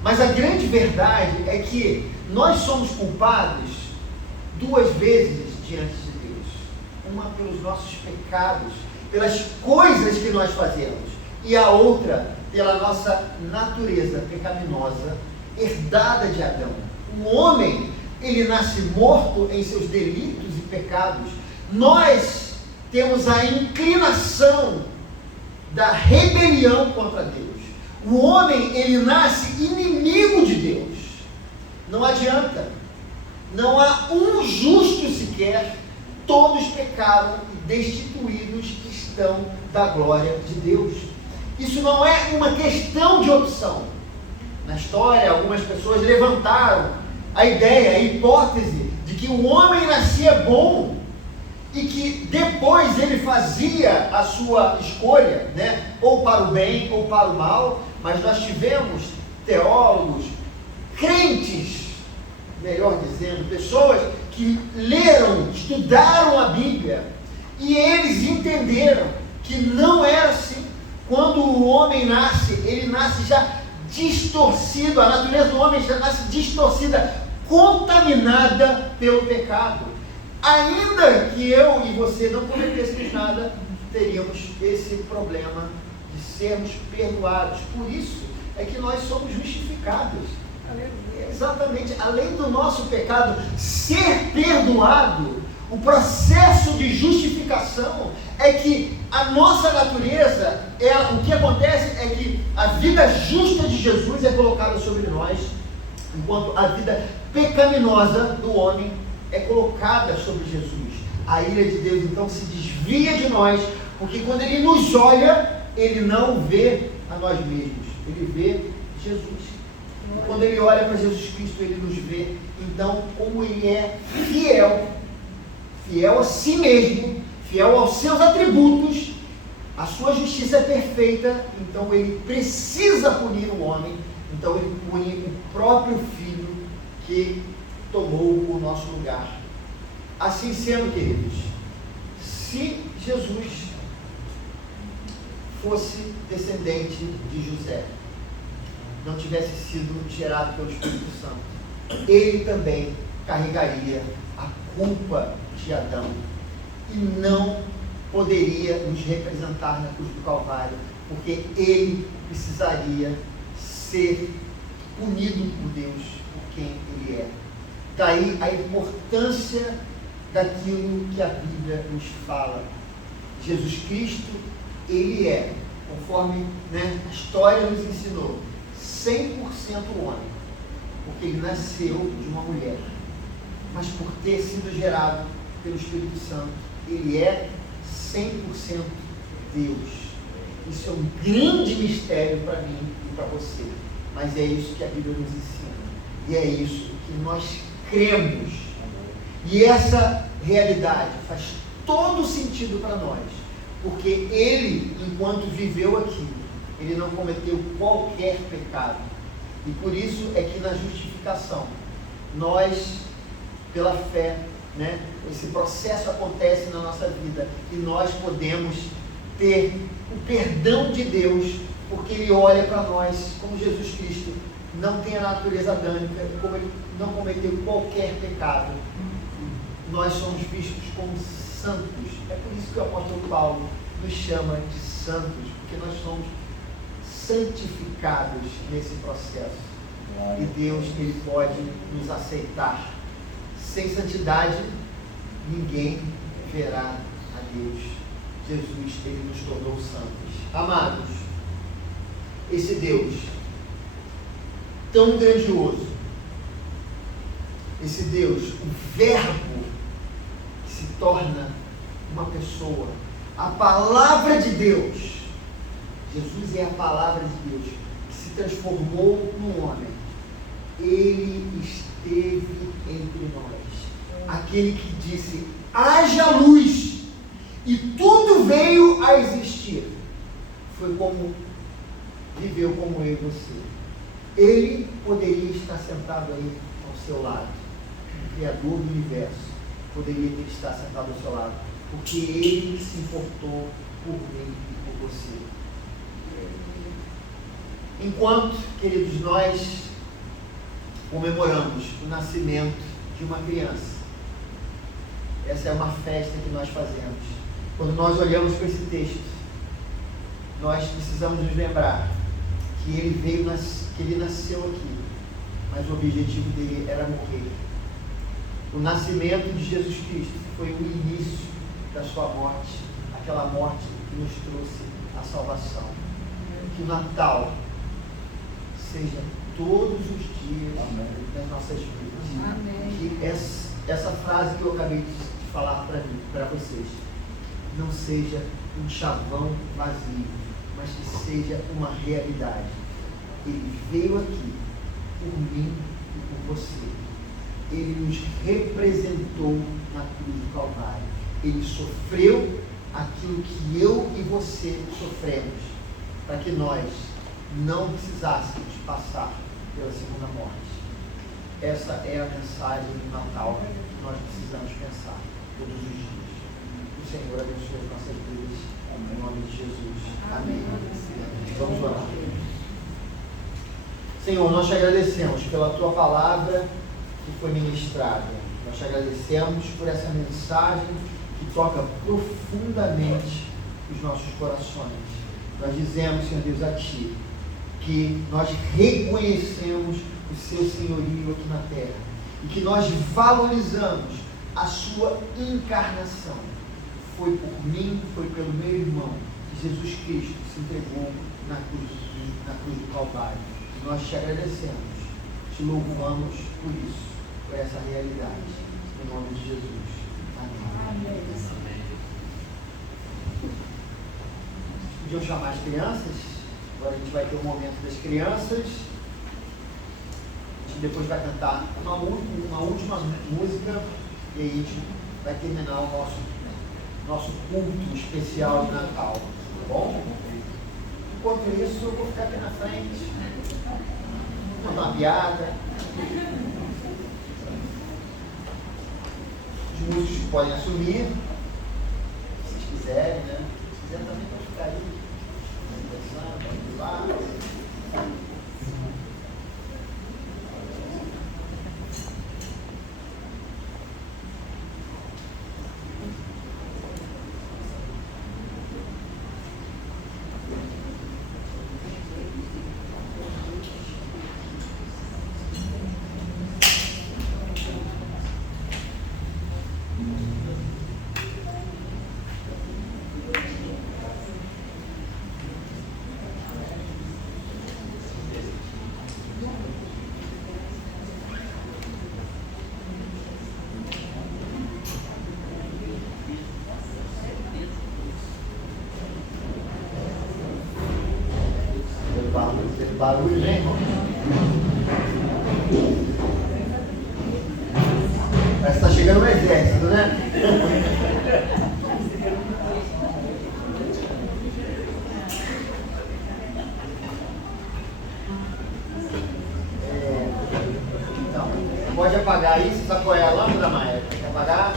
Mas a grande verdade é que nós somos culpados duas vezes diante de Deus. Uma pelos nossos pecados, pelas coisas que nós fazemos, e a outra pela nossa natureza pecaminosa, herdada de Adão. O homem, ele nasce morto em seus delitos e pecados. Nós temos a inclinação da rebelião contra Deus. O homem, ele nasce inimigo de Deus. Não adianta. Não há um justo sequer. Todos pecaram e destituídos estão da glória de Deus. Isso não é uma questão de opção. Na história, algumas pessoas levantaram a ideia, a hipótese de que o homem nascia bom e que depois ele fazia a sua escolha, né? Ou para o bem ou para o mal, mas nós tivemos teólogos, crentes, melhor dizendo, pessoas que leram, estudaram a Bíblia e eles entenderam que não era assim. Quando o homem nasce, ele nasce já distorcido, a natureza do homem já nasce distorcida, contaminada pelo pecado. Ainda que eu e você não cometêssemos nada, teríamos esse problema de sermos perdoados. Por isso é que nós somos justificados. Exatamente, além do nosso pecado ser perdoado, o processo de justificação é que a nossa natureza, o que acontece é que a vida justa de Jesus é colocada sobre nós, enquanto a vida pecaminosa do homem é colocada sobre Jesus. A ira de Deus então se desvia de nós, porque quando Ele nos olha, Ele não vê a nós mesmos, Ele vê Jesus. E quando Ele olha para Jesus Cristo, Ele nos vê. Então, como Ele é fiel a si mesmo, fiel aos seus atributos, a sua justiça é perfeita, então Ele precisa punir o homem, então Ele pune o próprio Filho que tomou o nosso lugar. Assim sendo, queridos, se Jesus fosse descendente de José, não tivesse sido gerado pelo Espírito Santo, ele também carregaria a culpa de Adão e não poderia nos representar na cruz do Calvário, porque ele precisaria ser punido por Deus, por quem ele é. Daí a importância daquilo que a Bíblia nos fala. Jesus Cristo, ele é, conforme a história nos ensinou, 100% homem, porque ele nasceu de uma mulher, mas por ter sido gerado pelo Espírito Santo, ele é 100% Deus. Isso é um grande mistério para mim e para você, mas é isso que a Bíblia nos ensina, e é isso que nós cremos, e essa realidade faz todo sentido para nós, porque ele, enquanto viveu aqui, ele não cometeu qualquer pecado, e por isso é que na justificação, nós, pela fé, esse processo acontece na nossa vida, e nós podemos ter o perdão de Deus, porque ele olha para nós, como Jesus Cristo não tem a natureza adâmica, como ele não cometeu qualquer pecado, nós somos vistos como santos. É por isso que o apóstolo Paulo nos chama de santos, porque nós somos santificados nesse processo. E Deus, ele pode nos aceitar. Sem santidade, ninguém verá a Deus. Jesus, ele nos tornou santos. Amados, esse Deus tão grandioso, esse Deus, o Verbo que se torna uma pessoa, a palavra de Deus, Jesus é a palavra de Deus, que se transformou num homem, ele esteve entre nós, aquele que disse, haja luz, e tudo veio a existir, foi como viveu como eu e você. Ele poderia estar sentado aí ao seu lado, o Criador do universo poderia estar sentado ao seu lado, porque ele se importou por mim e por você. Enquanto, queridos, nós comemoramos o nascimento de uma criança, essa é uma festa que nós fazemos. Quando nós olhamos para esse texto, nós precisamos nos lembrar que ele nasceu aqui, mas o objetivo dele era morrer. O nascimento de Jesus Cristo foi o início da sua morte, aquela morte que nos trouxe a salvação. Que o Natal seja todos os dias das nossas vidas. Amém. Que essa frase que eu acabei de falar para vocês, não seja um chavão vazio, mas que seja uma realidade. Ele veio aqui por mim e por você. Ele nos representou na cruz do Calvário. Ele sofreu aquilo que eu e você sofremos, para que nós não precisássemos passar pela segunda morte. Essa é a mensagem do Natal que nós precisamos pensar todos os dias. O Senhor abençoe as nossas vidas, em nome de Jesus. Amém. Vamos orar. Senhor, nós te agradecemos pela tua palavra que foi ministrada. Nós te agradecemos por essa mensagem que toca profundamente os nossos corações. Nós dizemos, Senhor Deus, a Ti, que nós reconhecemos o Seu senhorio aqui na terra e que nós valorizamos a Sua encarnação. Foi por mim, foi pelo meu irmão que Jesus Cristo se entregou na cruz do Calvário. E nós te agradecemos, te louvamos por isso, por essa realidade. Em nome de Jesus. Amém. Podiam chamar as crianças. Agora a gente vai ter o momento das crianças. A gente depois vai cantar uma última música e aí a gente vai terminar o nosso culto especial de Natal. Tá bom? Enquanto isso, eu vou ficar aqui na frente, contar uma piada. Os músicos podem assumir, se vocês quiserem, né? Se quiserem também pode ficar aí, conversando, pode ir lá. Barulho, né, irmão? Parece que está chegando um exército, né? Então, pode apagar aí, se sabe qual é a lâmpada, Maia? Tem que apagar,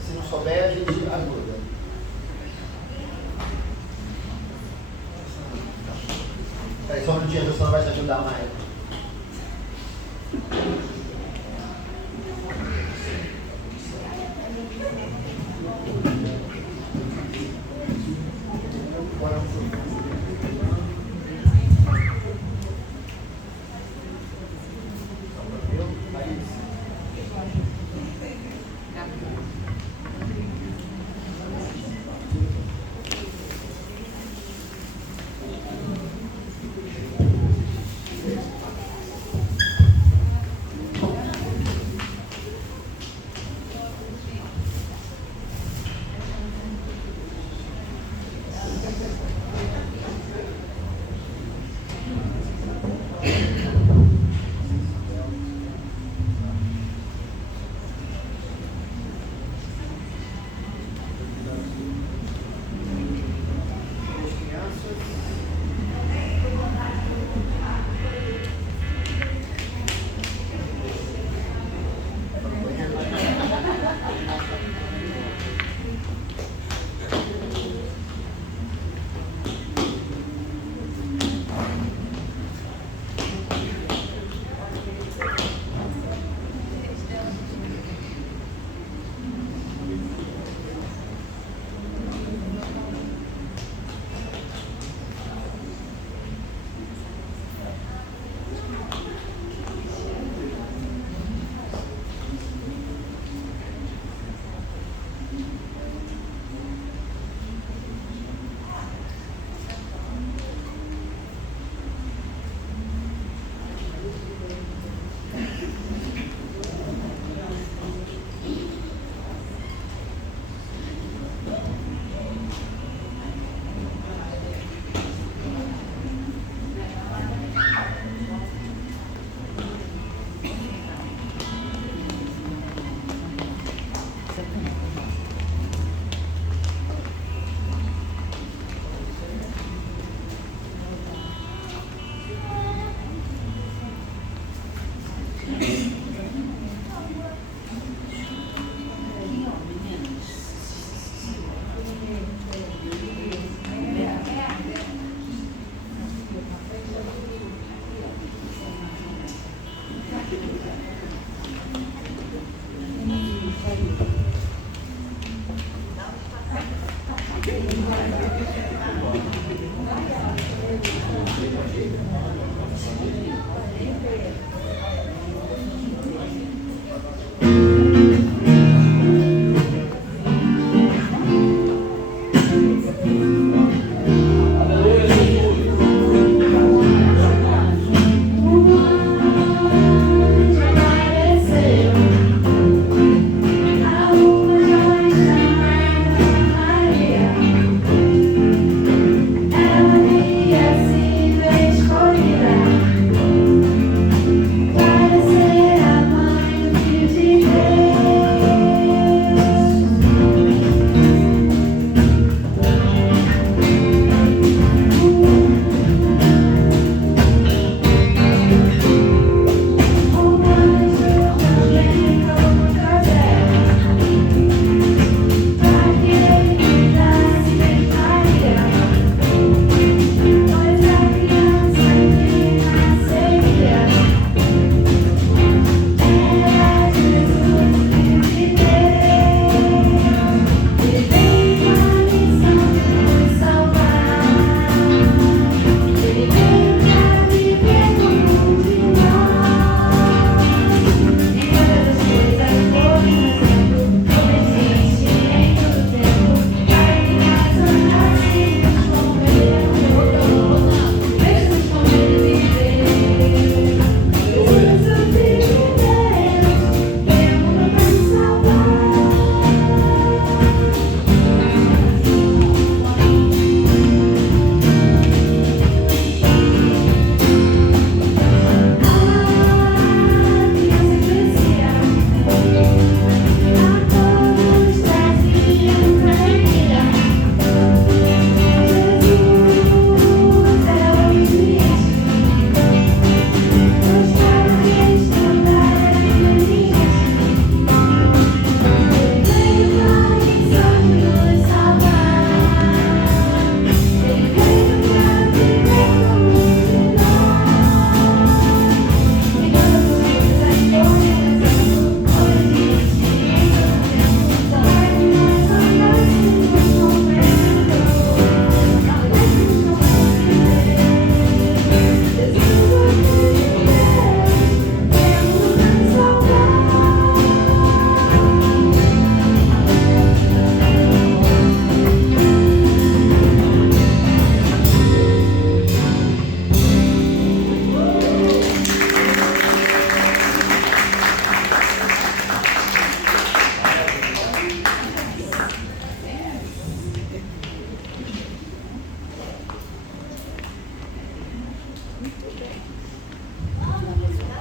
se não souber, a gente ajuda. Peraí, só um minutinho, a senhora vai te ajudar, Maia.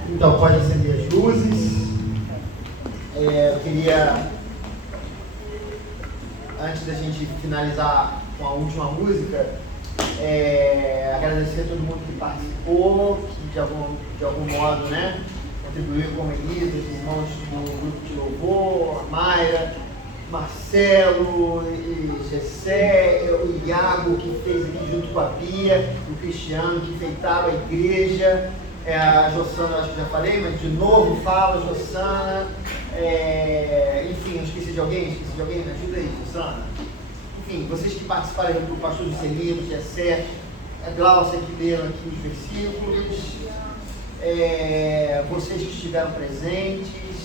Então, pode acender as luzes. Eu queria, antes da gente finalizar com a última música, agradecer a todo mundo que participou, que de algum modo, né, contribuiu com a Elisa, os irmãos do grupo de louvor, a Mayra, Marcelo, Gessé, o Iago, que fez aqui junto com a Bia, o Cristiano, que enfeitaram a igreja, a Jossana, acho que já falei, mas de novo fala, Jossana, enfim, eu esqueci de alguém? Me ajuda aí, Jossana. Enfim, vocês que participaram do pastor Juscelino, Gessé, a Glaucia que leram aqui os versículos, vocês que estiveram presentes,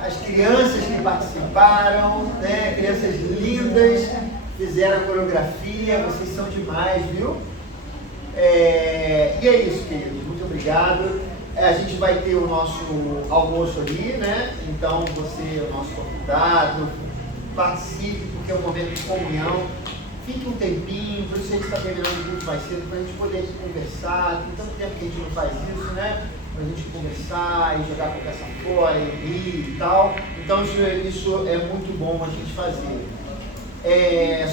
as crianças que participaram, né? Crianças lindas, fizeram a coreografia, vocês são demais, viu? E é isso, queridos, muito obrigado. A gente vai ter o nosso almoço ali, né? Então você é o nosso convidado, participe, porque é um momento de comunhão. Fique um tempinho, por isso a gente está terminando o curso mais cedo, para a gente poder conversar. Tem tanto tempo que a gente não faz isso, né? Para a gente conversar e jogar a conversa fora, e rir e tal. Então isso é muito bom a gente fazer.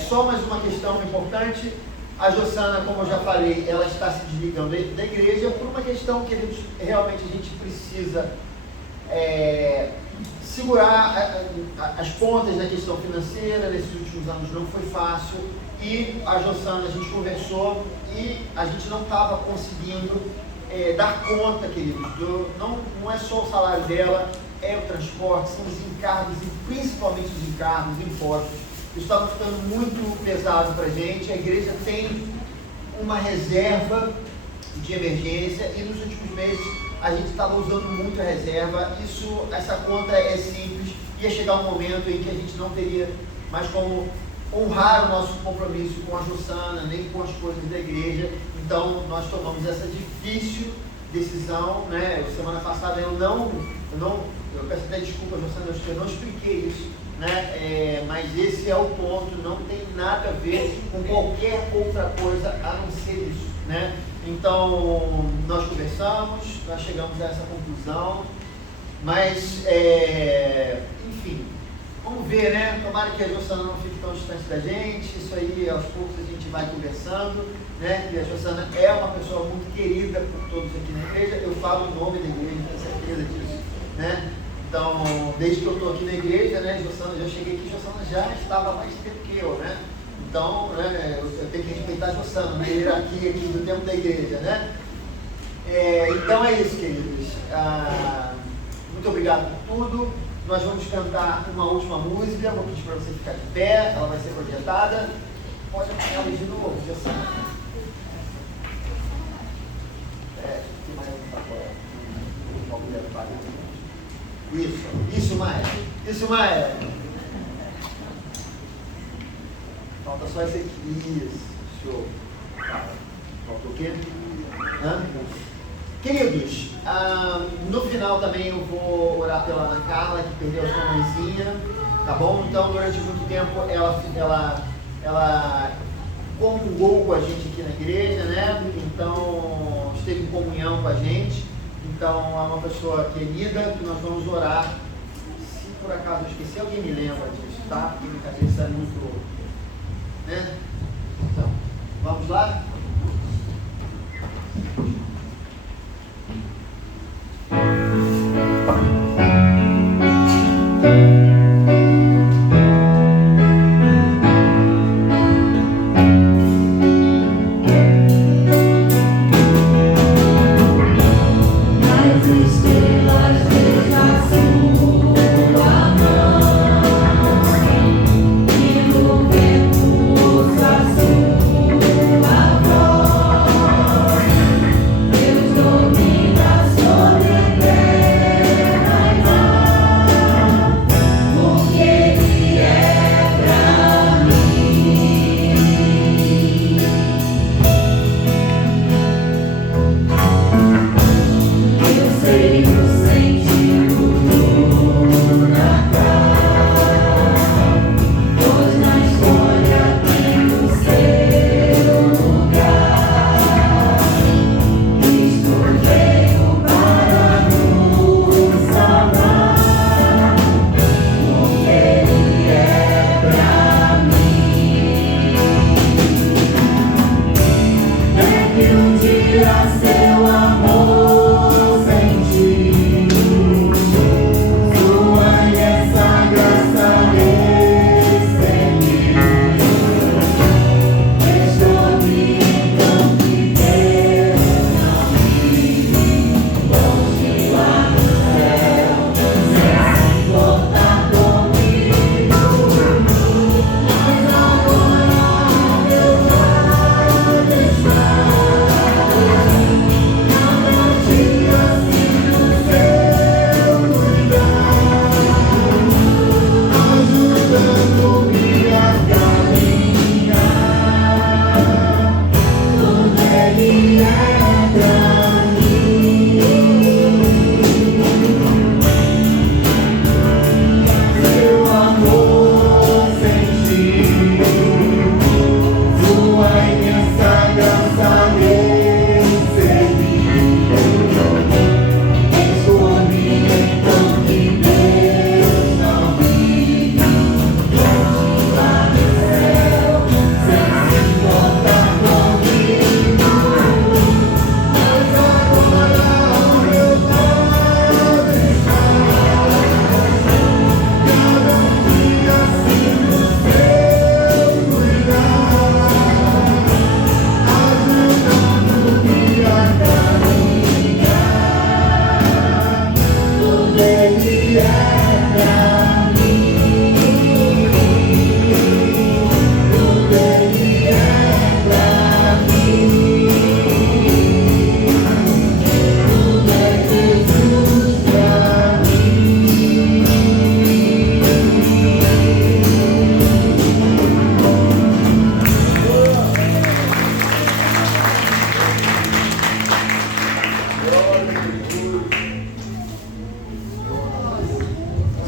Só mais uma questão importante. A Jossana, como eu já falei, ela está se desligando da igreja por uma questão que realmente a gente precisa segurar as pontas da questão financeira. Nesses últimos anos não foi fácil, e a Jossana, a gente conversou e a gente não estava conseguindo dar conta, queridos, não é só o salário dela, é o transporte, são os encargos, e principalmente os encargos, impostos. Isso estava ficando muito pesado para a gente. A igreja tem uma reserva de emergência e nos últimos meses a gente estava usando muito a reserva. Essa conta é simples, ia chegar um momento em que a gente não teria mais como honrar o nosso compromisso com a Jossana, nem com as coisas da igreja. Então nós tomamos essa difícil decisão, né? Semana passada eu peço até desculpa, Jossana, eu não expliquei isso, né? Mas esse é o ponto, não tem nada a ver com qualquer outra coisa a não ser isso, né? Então nós conversamos, nós chegamos a essa conclusão, mas enfim, vamos ver, né? Tomara que a Jossana não fique tão distante da gente. Isso aí, aos poucos a gente vai conversando, né? E a Jossana é uma pessoa muito querida por todos aqui na igreja. Eu falo em nome da igreja, tenho certeza disso, né? Então, desde que eu estou aqui na igreja, né, Jossana, já cheguei aqui, Jossana já estava há mais tempo que eu, né? Então, né, eu tenho que respeitar a Jossana, na hierarquia aqui do tempo da igreja, né? Então é isso, queridos. Muito obrigado por tudo. Nós vamos cantar uma última música. Vou pedir para você ficar de pé, ela vai ser projetada. Pode apagar ela de novo, Jossana. Que mais não está fora? Isso, Maia. Isso, Maia. Falta só esse aqui. Isso. Show. Falta o quê? Queridos, no final também eu vou orar pela Ana Carla, que perdeu a sua mãezinha, tá bom? Então, durante muito tempo, ela comungou com a gente aqui na igreja, né? Então, esteve em comunhão com a gente. Então, é uma pessoa querida que nós vamos orar. Se por acaso eu esqueci, alguém me lembra disso, tá? Porque minha cabeça é muito... né? Então, vamos lá? Sua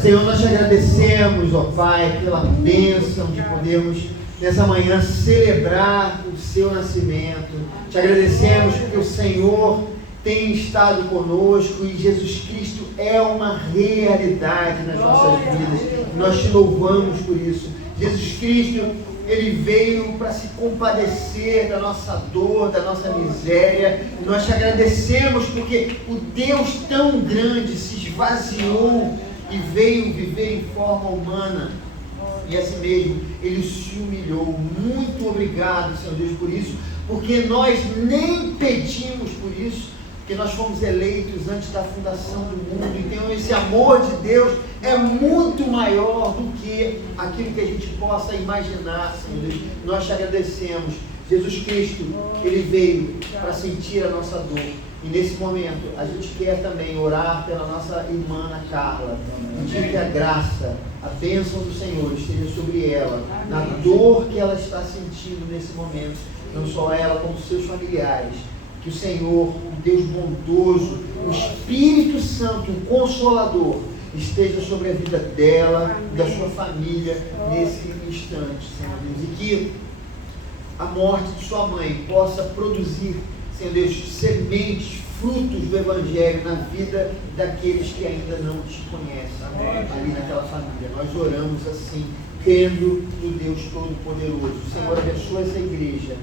Senhor, nós te agradecemos, ó Pai, pela bênção de podermos nessa manhã celebrar o seu nascimento. Te agradecemos porque o Senhor tem estado conosco e Jesus Cristo é uma realidade nas nossas vidas. Nós te louvamos por isso. Jesus Cristo, Ele veio para se compadecer da nossa dor, da nossa miséria. Nós te agradecemos porque o Deus tão grande se esvaziou e veio viver em forma humana. E assim mesmo, Ele se humilhou. Muito obrigado, Senhor Deus, por isso, porque nós nem pedimos por isso, porque nós fomos eleitos antes da fundação do mundo. Então esse amor de Deus é muito maior do que aquilo que a gente possa imaginar, Senhor Deus. Nós te agradecemos. Jesus Cristo, Ele veio para sentir a nossa dor. E nesse momento, a gente quer também orar pela nossa irmã Ana Carla, pedir que a graça, a bênção do Senhor esteja sobre ela, na dor que ela está sentindo nesse momento, não só ela, como seus familiares. Que o Senhor, o Deus bondoso, o Espírito Santo, o Consolador, esteja sobre a vida dela e da sua família nesse instante, Senhor Deus. E que a morte de sua mãe possa produzir, Senhor Deus, sementes, frutos do Evangelho na vida daqueles que ainda não te conhecem, ali naquela família. Nós oramos assim, crendo no Deus Todo-Poderoso. Senhor, abençoa essa igreja.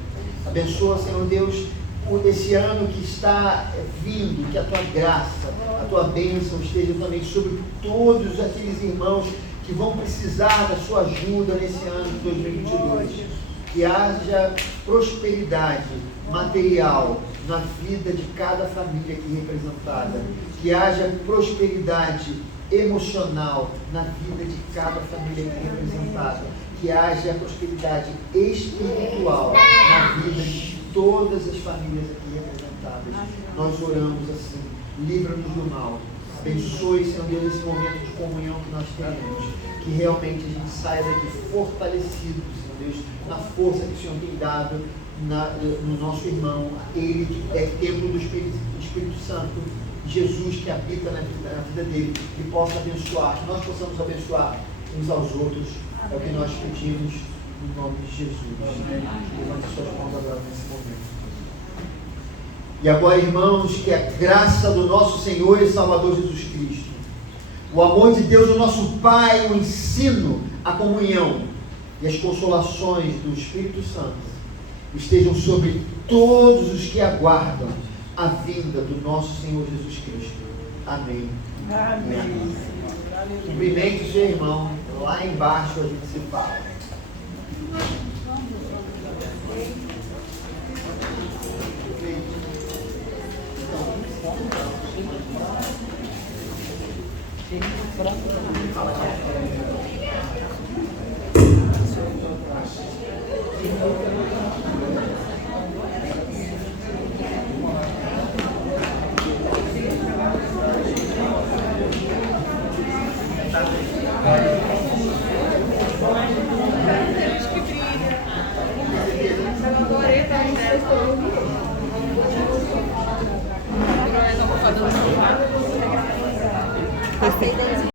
Abençoa, Senhor Deus, por esse ano que está vindo, que a tua graça, a tua bênção esteja também sobre todos aqueles irmãos que vão precisar da sua ajuda nesse ano de 2022. Que haja prosperidade material na vida de cada família aqui representada. Que haja prosperidade emocional na vida de cada família aqui representada. Que haja prosperidade espiritual na vida de todas as famílias aqui representadas. Nós oramos assim, livra-nos do mal. Abençoe, Senhor Deus, esse momento de comunhão que nós teremos. Que realmente a gente saia daqui fortalecido, Senhor Deus, na força que o Senhor tem dado no nosso irmão, ele que é templo do Espírito Santo, Jesus que habita na vida dele, que possa abençoar, que nós possamos abençoar uns aos outros. É o que nós pedimos no nome de Jesus. Levante suas mãos agora nesse momento. E agora, irmãos, que a graça do nosso Senhor e Salvador Jesus Cristo, o amor de Deus, o nosso Pai, o ensino, a comunhão e as consolações do Espírito Santo estejam sobre todos os que aguardam a vinda do nosso Senhor Jesus Cristo. Amém. Amém. Cumprimente o seu irmão. Lá embaixo a gente se fala. Então,